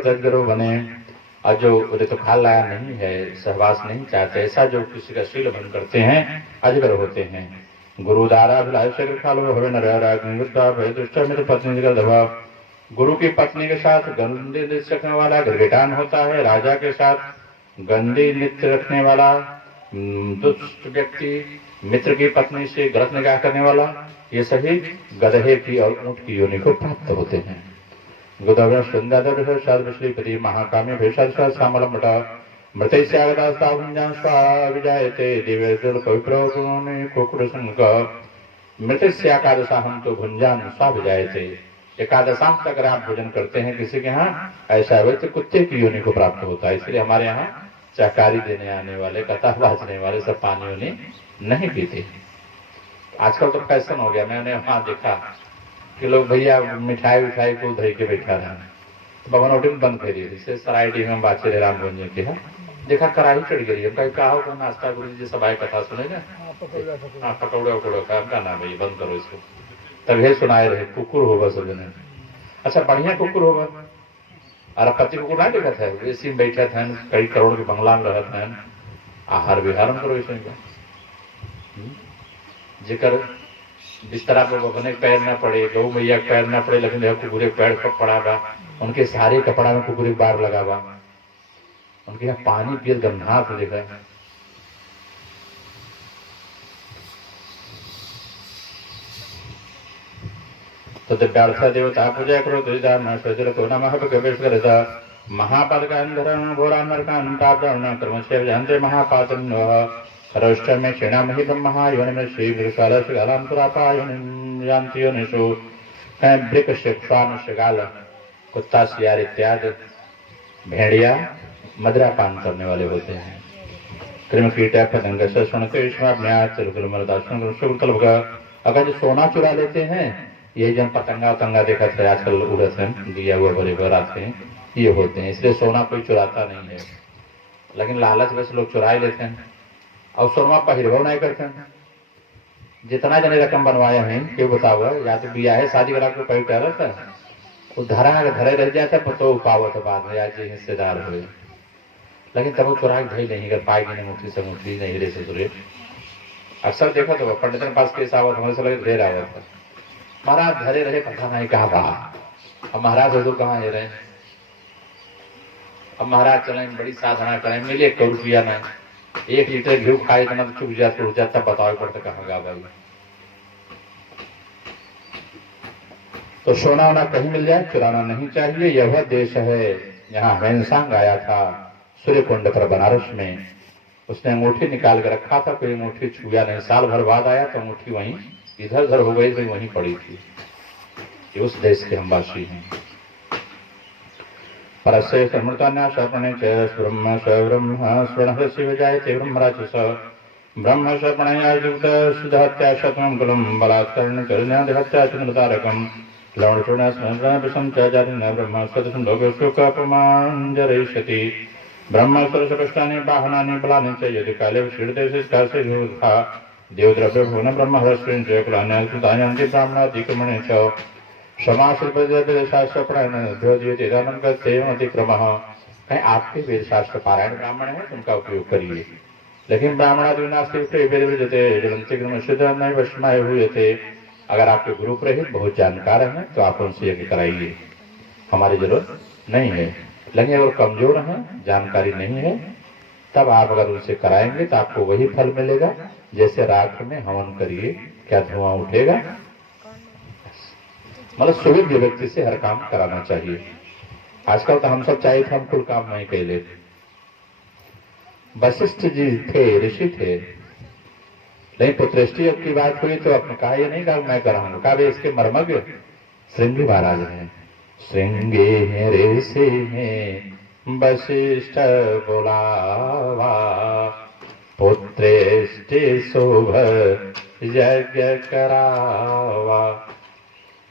दजगरो बने, और जो ऋतुकाल लाया नहीं है, सहवास नहीं चाहते, ऐसा जो किसी का शील भंग करते हैं अजगर होते हैं। गुरुदारा पत्नी, गुरु की पत्नी के साथ गंदे नृत्य रखने वाला गिरगिटान होता है, राजा के साथ गंदे नृत्य रखने वाला दुष्ट व्यक्ति, मित्र की पत्नी से गलत निगाह करने वाला, ये सभी गधे की और ऊंट की योनि को प्राप्त होते हैं। श्रीपति महाकाम्य मृतस्याकादशाहम तो भुंजान स्वाभिजायते, एकादशाम तक अगर आप भोजन करते हैं किसी के यहाँ, ऐसा व्यक्ति कुत्ते की योनि को प्राप्त होता है। इसलिए हमारे यहाँ चाकारी देने आने वाले, कथा बाजने वाले सब पानी योनि नहीं पीते। आजकल तो फैशन हो गया, मैंने वहां देखा कि लोग भैया मिठाई उठाई को धरी के बैठा रहे, भवनोटी में बंद करिए, जैसे सरायटी में बाचे रामगंज के यहाँ देखा कराही चढ़ गई है, कहा होगा नाश्ता गुरु जी सब आए कथा सुने ना, हाँ पकौड़े उकौड़े का ना भाई बंद करो इसको, तब ये सुनाए रहे कुकुर होगा सब जने। अच्छा बढ़िया कुकुर होगा, और पति कुकुर ना देखा था, इसी में बैठा था, कई करोड़ के बंगला में रहा था, आहार विहार में करो इसमें जिक्र बिस्तरा पर बने पैर न पड़े, गौ मैया पैर न पड़े, लेकिन कुकुरे पैर पर पड़ा बा, उनके सारे कपड़ा में कुकुरे बार लगा बा, उनके यहाँ पानी पिए गंधा से देखा। तो दिव्यार्था देवता पूजा करो तो नमः गवेश करता महापादकान घोरान कर्म से जानते महापादन रौष्ट में क्षीणामहि ब्रह्मा योनि श्री वृषाल जानती योनिषु वृक शिक्षान शिगाल कुत्ता सियार इत्यादि भेड़िया मदिरा पान करने वाले होते हैं। कृम कीट पतंग से सुनते अगर जो सोना चुरा लेते हैं, ये जन पतंगा उतंगा देखा था आजकल उड़ते हैं, दिया हुआ बड़े बड़े आते हैं, ये होते हैं। इसलिए सोना कोई चुराता नहीं है, लेकिन लालच वैसे लोग चुरा ही लेते हैं और सोना पहिरवा नहीं करते हैं। जितना जने रकम बनवाया है क्यों बताओ, या तो बिया है शादी करा के पैसा रहता है, वो धरा धरे रह जाता है तो पावत बाद में आज हिस्सेदार हुए, लेकिन तब वो चुरा के धई नहीं कर पाएगी, नहीं मुठी से मुठी नहीं रे ससुरे। अक्सर देखा तो पंडित के पास केस आवत हमारे से लगे ढेर आवत था, महाराज धरे रहे पता नहीं कहा बहा, अब महाराज ससुर कहाँ है रहे, अब महाराज चले बड़ी साधना करें, मिले 1 रुपया नहीं, 1 लीटर घी खाए तो चुप जाता उठ जाता, बताओ पड़ता कहाँ गा भाई। तो सोना वोना कहीं मिल जाए, चुराना नहीं चाहिए। यह वह देश है यहाँ वैनसांग आया था, सूर्यकुंड पर बनारस में उसने अंगूठी निकाल कर रखा था, कोई अंगूठी छुआ नहीं। साल भर बाद आया तो अंगूठी वहीं इधर उधर हो गई, तो वहीं पड़ी थी। ये उस देश के हम वासी हैं। परस्य समृतान्या शपणे च ब्रह्म स ब्रह्म स्वर्ण शिव जायते ब्रह्मराज स ब्रह्म शपणया युक्त सिद्धहत्या शतम कुलम बलात्कर्ण चरण्याधिहत्या चंद्रतारकम लवण चूर्ण स्मरण विषम च जातिन ब्रह्म सदसं लोकेषु कपमाञ्जरयिष्यति ब्रह्म सरसपष्टानि वाहनानि बलानि च यदि काले शीर्षे स्कासे योधा देवद्रव्य भुवन ब्रह्म हरस्वेन च कुलान्य सुतायांति ब्राह्मणाधिक्रमणे च समाश्रित पारायण द्योतिदानम का सेवन अतिक्रमः। कहीं आपके वेद शास्त्र पारायण ब्राह्मण है तो उनका उपयोग करिए, लेकिन ब्राह्मणादिनास्ते हुए थे। अगर आपके गुरु पुरोहित बहुत जानकार हैं तो आप उनसे यज्ञ कराइए, हमारी जरूरत नहीं है। लेकिन अगर कमजोर हैं, जानकारी नहीं है, तब आप अगर उनसे कराएंगे तो आपको वही फल मिलेगा जैसे राख में हवन करिए, क्या धुआं उठेगा। मतलब सुविध व्यक्ति से हर काम कराना चाहिए। आजकल तो हम सब चाहिए थे हम कुल काम नहीं कर लेते। वशिष्ठ जी थे, ऋषि थे, लेकिन पुत्रेष्टि की बात हुई तो आपने कहा ये नहीं कहा मैं कराऊंगा, कहा भाई इसके मर्मज्ञ श्रृंगी महाराज हैं। श्रृंगे ऋषि हैं वशिष्ठ बुलावा पुत्रेष्टि शुभ यज्ञ करावा।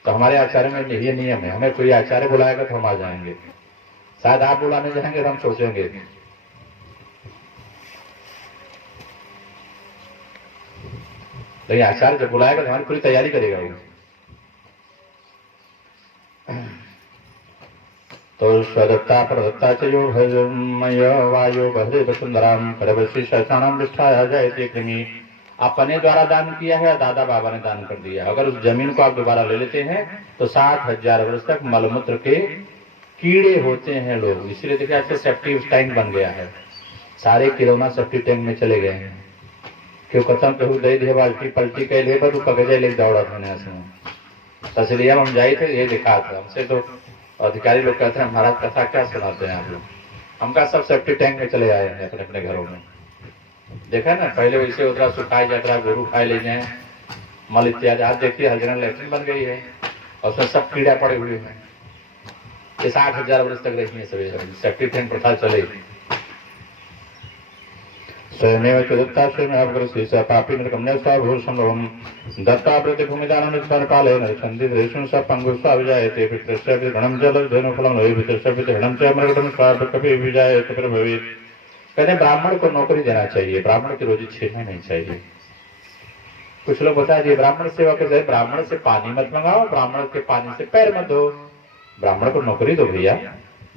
तो हमारे आचार्य में ये नियम है, हमें कोई आचार्य बुलाएगा तो हम आ जाएंगे। शायद आप बुलाने जाएंगे तो हम सोचेंगे। लेकिन आचार्य जब बुलाएगा तो हमारी पूरी तैयारी करेगा वो। तो स्वदत्ता प्रदत्ता चयो भजमय वायो बहरे वसुंधराम करवशी शैतानाम विष्ठाया जायते कृमि। अपने द्वारा दान किया है, दादा बाबा ने दान कर दिया। अगर उस जमीन को आप दोबारा ले लेते हैं तो 60,000 वर्ष तक मलमूत्र के कीड़े होते हैं लोग। इसीलिए देखिए आज सेफ्टी टैंक बन गया है, सारे किलोना सेफ्टी टैंक में चले गए हैं। क्यों खत्म कहूँ दे दिए बाल्टी पलटी कह ले पर कगजे ले दौड़ा था। इसलिए हम जाए थे, ये दिखा था हमसे। तो अधिकारी लोग कहते हैं महाराज कथा क्या सुनाते हैं आप लोग। हमका सब सेफ्टी टैंक में चले आए हैं अपने अपने घरों में। देखा ना, पहले वैसे उतरा सुखाई जाता, गोरू खाए ले जाए मल इत्यादि। आज देखिए हर जगह लैट्रिन बन गई है और उसमें सब कीड़ा पड़े हुए हैं। ये 60,000 वर्ष तक रही है सभी सेफ्टी टैंक प्रथा चले। स्वयमेव दत्ता स्वयं पापी निर्गम्य स्वभूषण दत्ता प्रति भूमिदान काले नरछंदी रेशम स पंगु स्वाजायते पितृस्य गणम जल धनु फलम लोहि पितृस्य गणम च मृगम स्वाप कपि विजायते प्रभवित। कहते ब्राह्मण को नौकरी देना चाहिए, ब्राह्मण की रोजी छीनना नहीं चाहिए। कुछ लोग बता दिए ब्राह्मण सेवा के, ब्राह्मण से पानी मत मंगाओ, ब्राह्मण के पानी से पैर मत धो। ब्राह्मण को नौकरी दो भैया,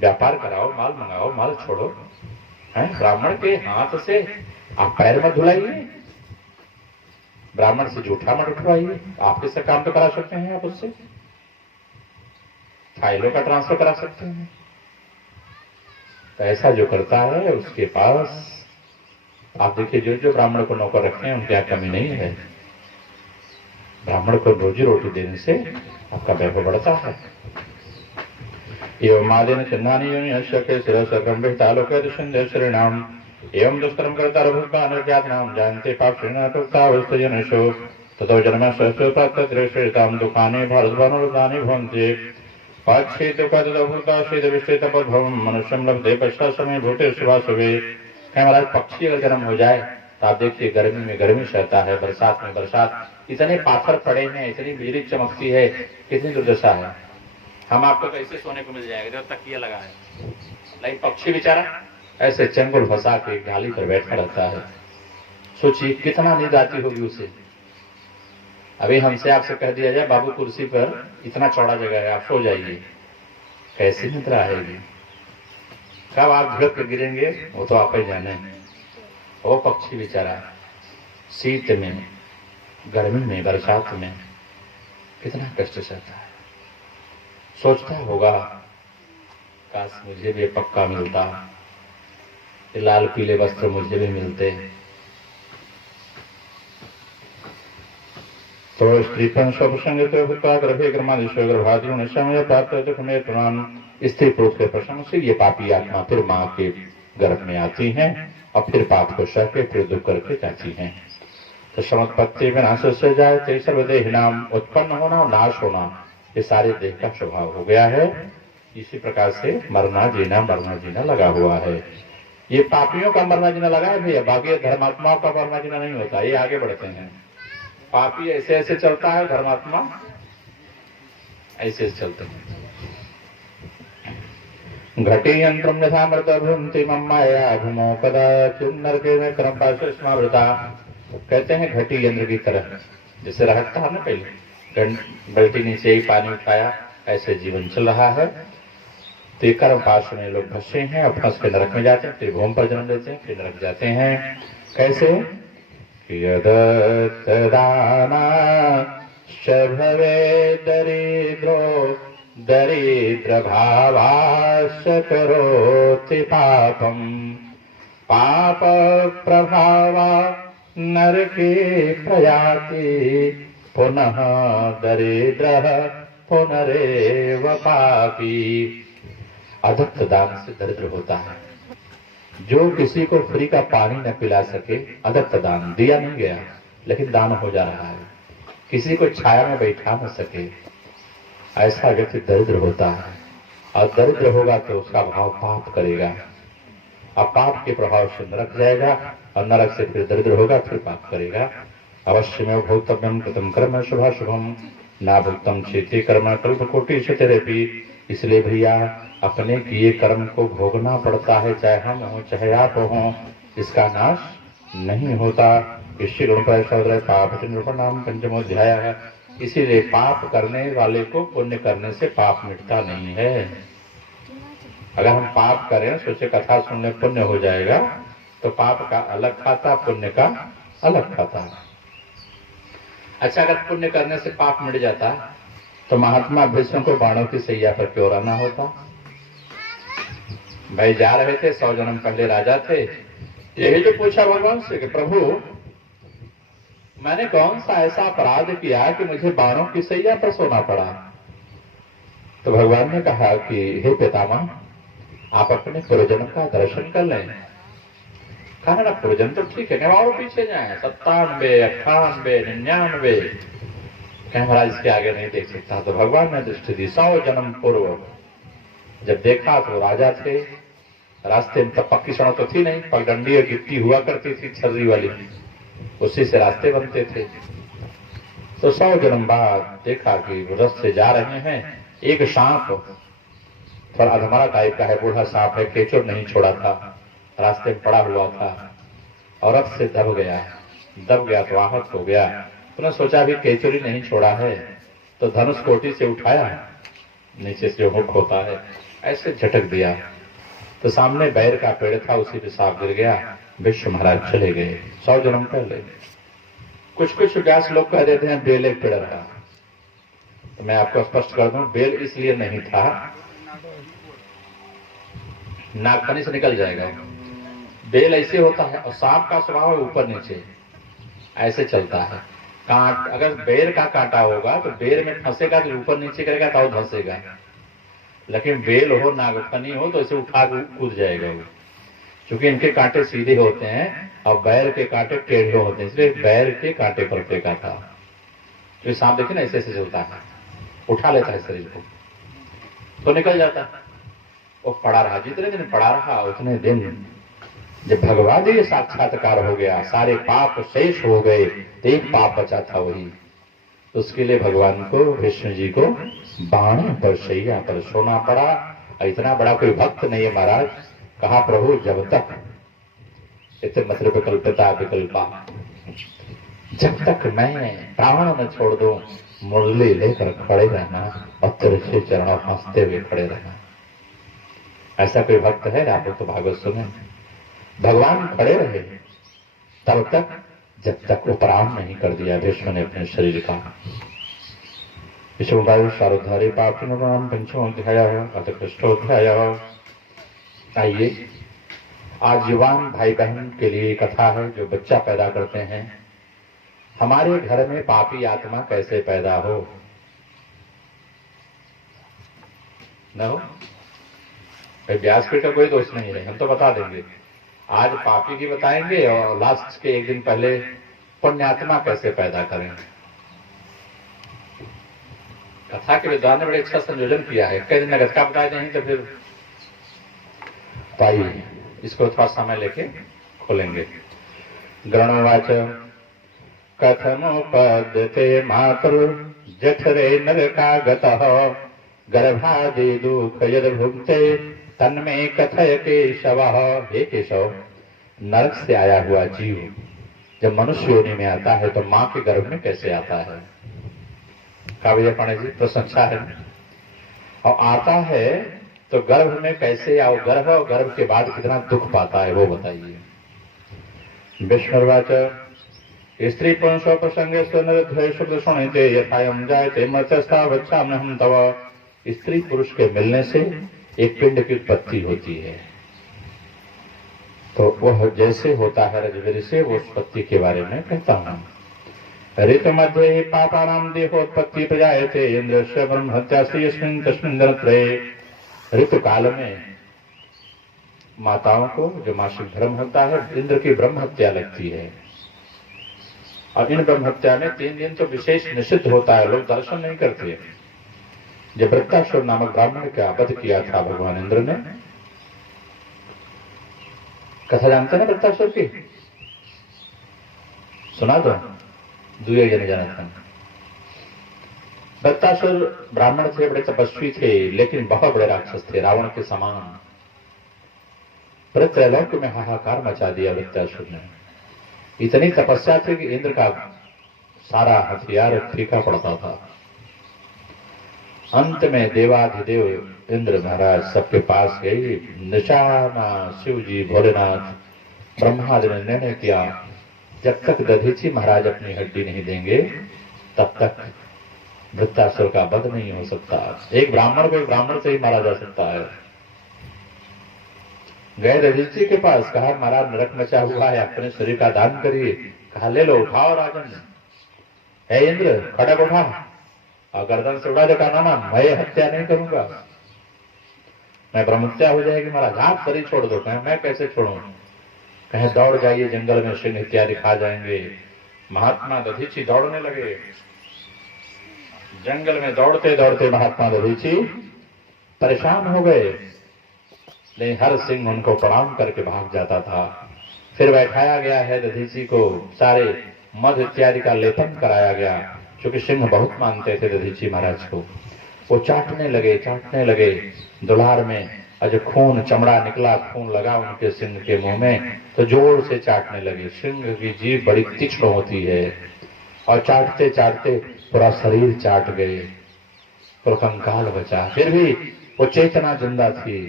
व्यापार कराओ, माल मंगाओ, माल छोड़ो। है ब्राह्मण के हाथ से आप पैर मत धुलाइए, ब्राह्मण से जूठा मत उठवाइए। आप किससे काम तो करा सकते हैं, आप उससे फाइलों का ट्रांसफर करा सकते हैं। तो ऐसा जो करता है उसके पास आप देखिए जो जो ब्राह्मण को नौकर रखते हैं उनकी कमी नहीं है। ब्राह्मण को रोजी रोटी देने से आपका वैभव बढ़ता है। एवं मादेन चंदानी अश्य शिरोसकम तालोकनाम एवं दुष्कर्म करता रघुकान जानते पाप श्रीनाथोक्तावस्थजनेषु ततो जन्म सहस्रताम दुकाने भारतभानुदानी भवन्ति पाक्षे दुखा शीत विष्ट तपोद्भवम मनुष्यम लभते पश्चात समय भूते शुभाशुभे। महाराज पक्षी अगर जन्म हो जाए तो आप देखिए गर्मी में गर्मी सहता है, बरसात में बरसात। इतने पाथर पड़े हैं, इतनी बिजली चमकती है, कितनी दुर्दशा है। हम आपको कैसे सोने को मिल जाएगा जब तकिया लगा है, लेकिन पक्षी बेचारा ऐसे चंगुल फंसा के डाली पर बैठा रहता है। सोचिए कितना नींद आती होगी उसे। अभी हमसे आपसे कह दिया जाए बाबू कुर्सी पर इतना चौड़ा जगह है, आप सो जाइए, कैसी निद्रा आएगी। कब आप झुक गिरेंगे वो तो आप ही जाने। वो पक्षी बेचारा शीत में, गर्मी में, बरसात में कितना कष्ट सहता है। सोचता होगा काश मुझे भी पक्का मिलता, ये लाल पीले वस्त्र मुझे भी मिलते। तो स्त्रीपन स्वप्रसंगित गर्भे गर्मादिशो गर्भादियों समय प्राप्त दुख में तुरान स्त्री पुरुष के प्रसंग से ये पापी आत्मा फिर माँ के गर्भ में आती हैं और फिर पाप को सह के फिर दुख करके जाती हैं। तो समुत्पत्ति विनाश से जाए ते सर्वदेह नाम, उत्पन्न होना और नाश होना ये सारे देह का स्वभाव हो गया है। इसी प्रकार से मरना जीना लगा हुआ है। ये पापियों का मरना जीना लगा है भैया, बाकी धर्मात्माओं का मरना जीना नहीं होता। ये आगे बढ़ते हैं। पापी ऐसे ऐसे चलता है, धर्मात्मा ऐसे चलते हैं। घटी यंत्रम नथामृत भ्रंति मम्माया भूमो कदाचित् नरके में क्रमपाश स्मावृता। कहते हैं घटी यंत्र की तरह, जैसे रहता है ना, पहले बल्टी नीचे ही पानी उठाया, ऐसे जीवन चल रहा है। तो ये कर्म पाश में लोग फंसे हैं और फंस के नरक में जाते हैं, फिर भूमि पर जन्म लेते हैं, फिर नरक जाते हैं। कैसे? यददाना भवे दरिद्रो दरिद्र भावाश करोति पापम पाप प्रभावा नरके प्रयाति पुनः दरिद्र पुनरेव पापी। अदत्त दान से दरिद्र होता है। जो किसी को फ्री का पानी न पिला सके, अदत्त दान दिया नहीं गया लेकिन दान हो जा रहा है। किसी को छाया में बैठा न सके, ऐसा व्यक्ति दरिद्र होता है। और दरिद्र होगा तो उसका भाव पाप करेगा, अब पाप के प्रभाव से नरक जाएगा और नरक से फिर दरिद्र होगा, फिर पाप करेगा। अवश्य में भोक्तव्यम कृतम कर्म शुभाशुभम ना भुक्तम चेते कर्म कल्पकोटि शतरेपि। इसलिए भैया अपने किए कर्म को भोगना पड़ता है, चाहे हम हो चाहे आप हो, इसका नाश नहीं होता। इसी गुण पर पाप नाम पंचमोध्याय है। इसीलिए पाप करने वाले को पुण्य करने से पाप मिटता नहीं है। अगर हम पाप करें, सोचे कथा सुनने पुण्य हो जाएगा, तो पाप का अलग खाता, पुण्य का अलग खाता। अच्छा, अगर पुण्य करने से पाप मिट जाता तो महात्मा भीष्म को बाणों की सैया पर क्यों रहना होता? भाई जा रहे थे, 100 जन्म पहले राजा थे। यही जो पूछा भगवान से कि प्रभु मैंने कौन सा ऐसा अपराध किया कि मुझे बाणों की सैया पर सोना पड़ा? तो भगवान ने कहा कि हे पितामह, आप अपने पूर्वजन्म का दर्शन कर लें। कहा ना पूर्वजन्म तो ठीक है, और पीछे जाए 97, 98, 99, कहीं महाराज इसके आगे नहीं देख सकता। तो भगवान ने दृष्टि दी 100 जन्म पूर्व। जब देखा तो राजा थे, रास्ते में तब पक्की सड़क तो थी नहीं, पगडंडी और गिट्टी हुआ करती थी छर्री वाली, उसी से रास्ते बनते थे। तो 100 जन्म बाद देखा कि रथ से जा रहे हैं, एक सांप थोड़ा अधमरा टाइप का है, बूढ़ा सांप है, केचुर नहीं छोड़ा था, रास्ते में पड़ा हुआ था और रथ से दब गया तो आहत हो गया। उन्होंने सोचा भी केचुरी नहीं छोड़ा है, तो धनुष कोटि से उठाया, नीचे से जो हुक होता है ऐसे झटक दिया, तो सामने बैर का पेड़ था, उसी पे सांप गिर गया। विश्व महाराज चले गए 100 जन्म पहले। कुछ व्यास लोग कह देते हैं बेल एक पेड़ रहा, तो मैं आपको स्पष्ट कर दूं, बेल इसलिए नहीं था, नागफनी से निकल जाएगा। बेल ऐसे होता है और सांप का स्वभाव है ऊपर नीचे ऐसे चलता है। कांट अगर बेर का कांटा होगा तो बेर में फंसेगा तो ऊपर नीचे करेगा तो धंसेगा, लेकिन बेल हो नागफनी हो तो इसे उठा कूद जाएगा वो, क्योंकि इनके कांटे सीधे होते हैं और बैर के कांटे टेढ़े होते हैं, इसलिए बैर के कांटे पर फेंका था। तो सांप देखिए ना ऐसे ऐसे चलता है, उठा लेता है शरीर को तो निकल जाता है। वो पड़ा रहा, जितने दिन पड़ा रहा उतने दिन जब भगवान जी साक्षात्कार हो गया, सारे पाप शेष हो गए, तो एक पाप बचा था वही, तो उसके लिए भगवान को, विष्णु जी को बाण पर शैया पर सोना पड़ा। इतना बड़ा कोई भक्त नहीं है महाराज। कहा प्रभु जब तक इतने मतलब विकल्पता विकल्पा, जब तक मैं प्राण न छोड़ दूं, मुरली लेकर खड़े रहना और तिरछे चरणों हंसते हुए खड़े रहना। ऐसा कोई भक्त है? आप लोग तो भागवत सुने, भगवान खड़े रहे तब तक जब तक वो प्राण नहीं कर दिया विष्णु ने अपने शरीर का। विष्णु सारोद्धारी पाप पंचमोध्याय अथ कृष्णोध्याय। आइए, आज युवान भाई बहन के लिए कथा है जो बच्चा पैदा करते हैं। हमारे घर में पापी आत्मा कैसे पैदा हो न हो? भाई व्यासपीठ का कोई दोष नहीं है, हम तो बता देंगे। आज पापी की बताएंगे और लास्ट के एक दिन पहले पुण्यात्मा कैसे पैदा करें। कथा के विद्वान ने बड़े अच्छा संयोजन किया है। कई दिन नगद का बताए नहीं तो फिर पाइए, इसको थोड़ा समय लेके खोलेंगे। गणवाच कथमुपद्यते मातृ जठरे नरकागतः गर्भादि दुख यद भुक्ते तन्मे कथय केशवः। हे केशव, नरक से आया हुआ जीव जब मनुष्य योनि में आता है तो मां के गर्भ में कैसे आता है? काव्य पाणे जी प्रश्न अच्छा है। और आता है तो गर्भ में कैसे आओ, गर्भ और गर्भ के बाद कितना दुख पाता है वो बताइए। विष्णुर्वाच स्त्री पुंसो प्रसंगे स्वनरध्वय सुनते यथायम जायते मत्स्था वच्छामि हम तव। स्त्री पुरुष के मिलने से एक पिंड की उत्पत्ति होती है, तो वह जैसे होता है रजवीर से, वो उत्पत्ति के बारे में कहता हूं। ऋतु मध्य ही पापानाम देहोत्पत्ति प्रजायते इंद्र से ब्रह्म हत्या यस्मिन् तस्मिन् दिनत्रये। ऋतु काल में माताओं को जो मासिक धर्म होता है, इंद्र की ब्रह्म हत्या लगती है। और इन ब्रह्म हत्या में 3 दिन तो विशेष निषिद्ध होता है, लोग दर्शन नहीं करते। जब वृत्तासुर नामक ब्राह्मण का वध किया था भगवान इंद्र ने, कथा जानते ना वृत्तासुर की? सुना दो, दुए जने जाना था। वृत्तासुर ब्राह्मण थे, बड़े तपस्वी थे, लेकिन बहुत बड़े राक्षस थे, रावण के समान। पूरे त्रैलोक में हाहाकार मचा दिया वृत्तासुर ने। इतनी तपस्या थी कि इंद्र का सारा हथियार फीका पड़ता था। अंत में देवाधिदेव इंद्र महाराज सबके पास गए। निशाना शिव जी भोलेनाथ ब्रह्मादि ने निर्णय किया, जब तक दधीची महाराज अपनी हड्डी नहीं देंगे तब तक वृत्तासुर का वध नहीं हो सकता। एक ब्राह्मण को एक ब्राह्मण से ही मारा जा सकता है। गए दधीची के पास, कहा महाराज नरक मचा हुआ है, अपने शरीर का दान करिए। कहा ले लो, उठाओ राजन। है इंद्र, खड़क उठा और गर्दन से उड़ा दे। कहा ना, मैं हत्या नहीं करूंगा, मैं ब्रह्महत्या हो जाएगी महाराज, आप शरीर छोड़ दो। कहें मैं कैसे छोड़ूं? कहें दौड़ जाइए जंगल में, सिंह इत्यादि खा जाएंगे। महात्मा दधीची दौड़ने लगे। जंगल में दौड़ते दौड़ते महात्मा दधीची परेशान हो गए, लेकिन हर सिंह उनको प्रणाम करके भाग जाता था। फिर बैठाया गया है दधीची को, सारे मध इत्यादि का लेपन कराया गया, क्योंकि सिंह बहुत मानते थे दधीची महाराज को। वो चाटने लगे दुलार में, और जो खून चमड़ा निकला, खून लगा उनके सिंह के मुंह में, तो जोर से चाटने लगे। सिंह की जीभ बड़ी तीक्ष्ण होती है, और चाटते चाटते पूरा शरीर चाट गए, पूरा कंकाल बचा। फिर भी वो चेतना जिंदा थी,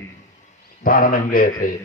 प्राण नहीं गए थे।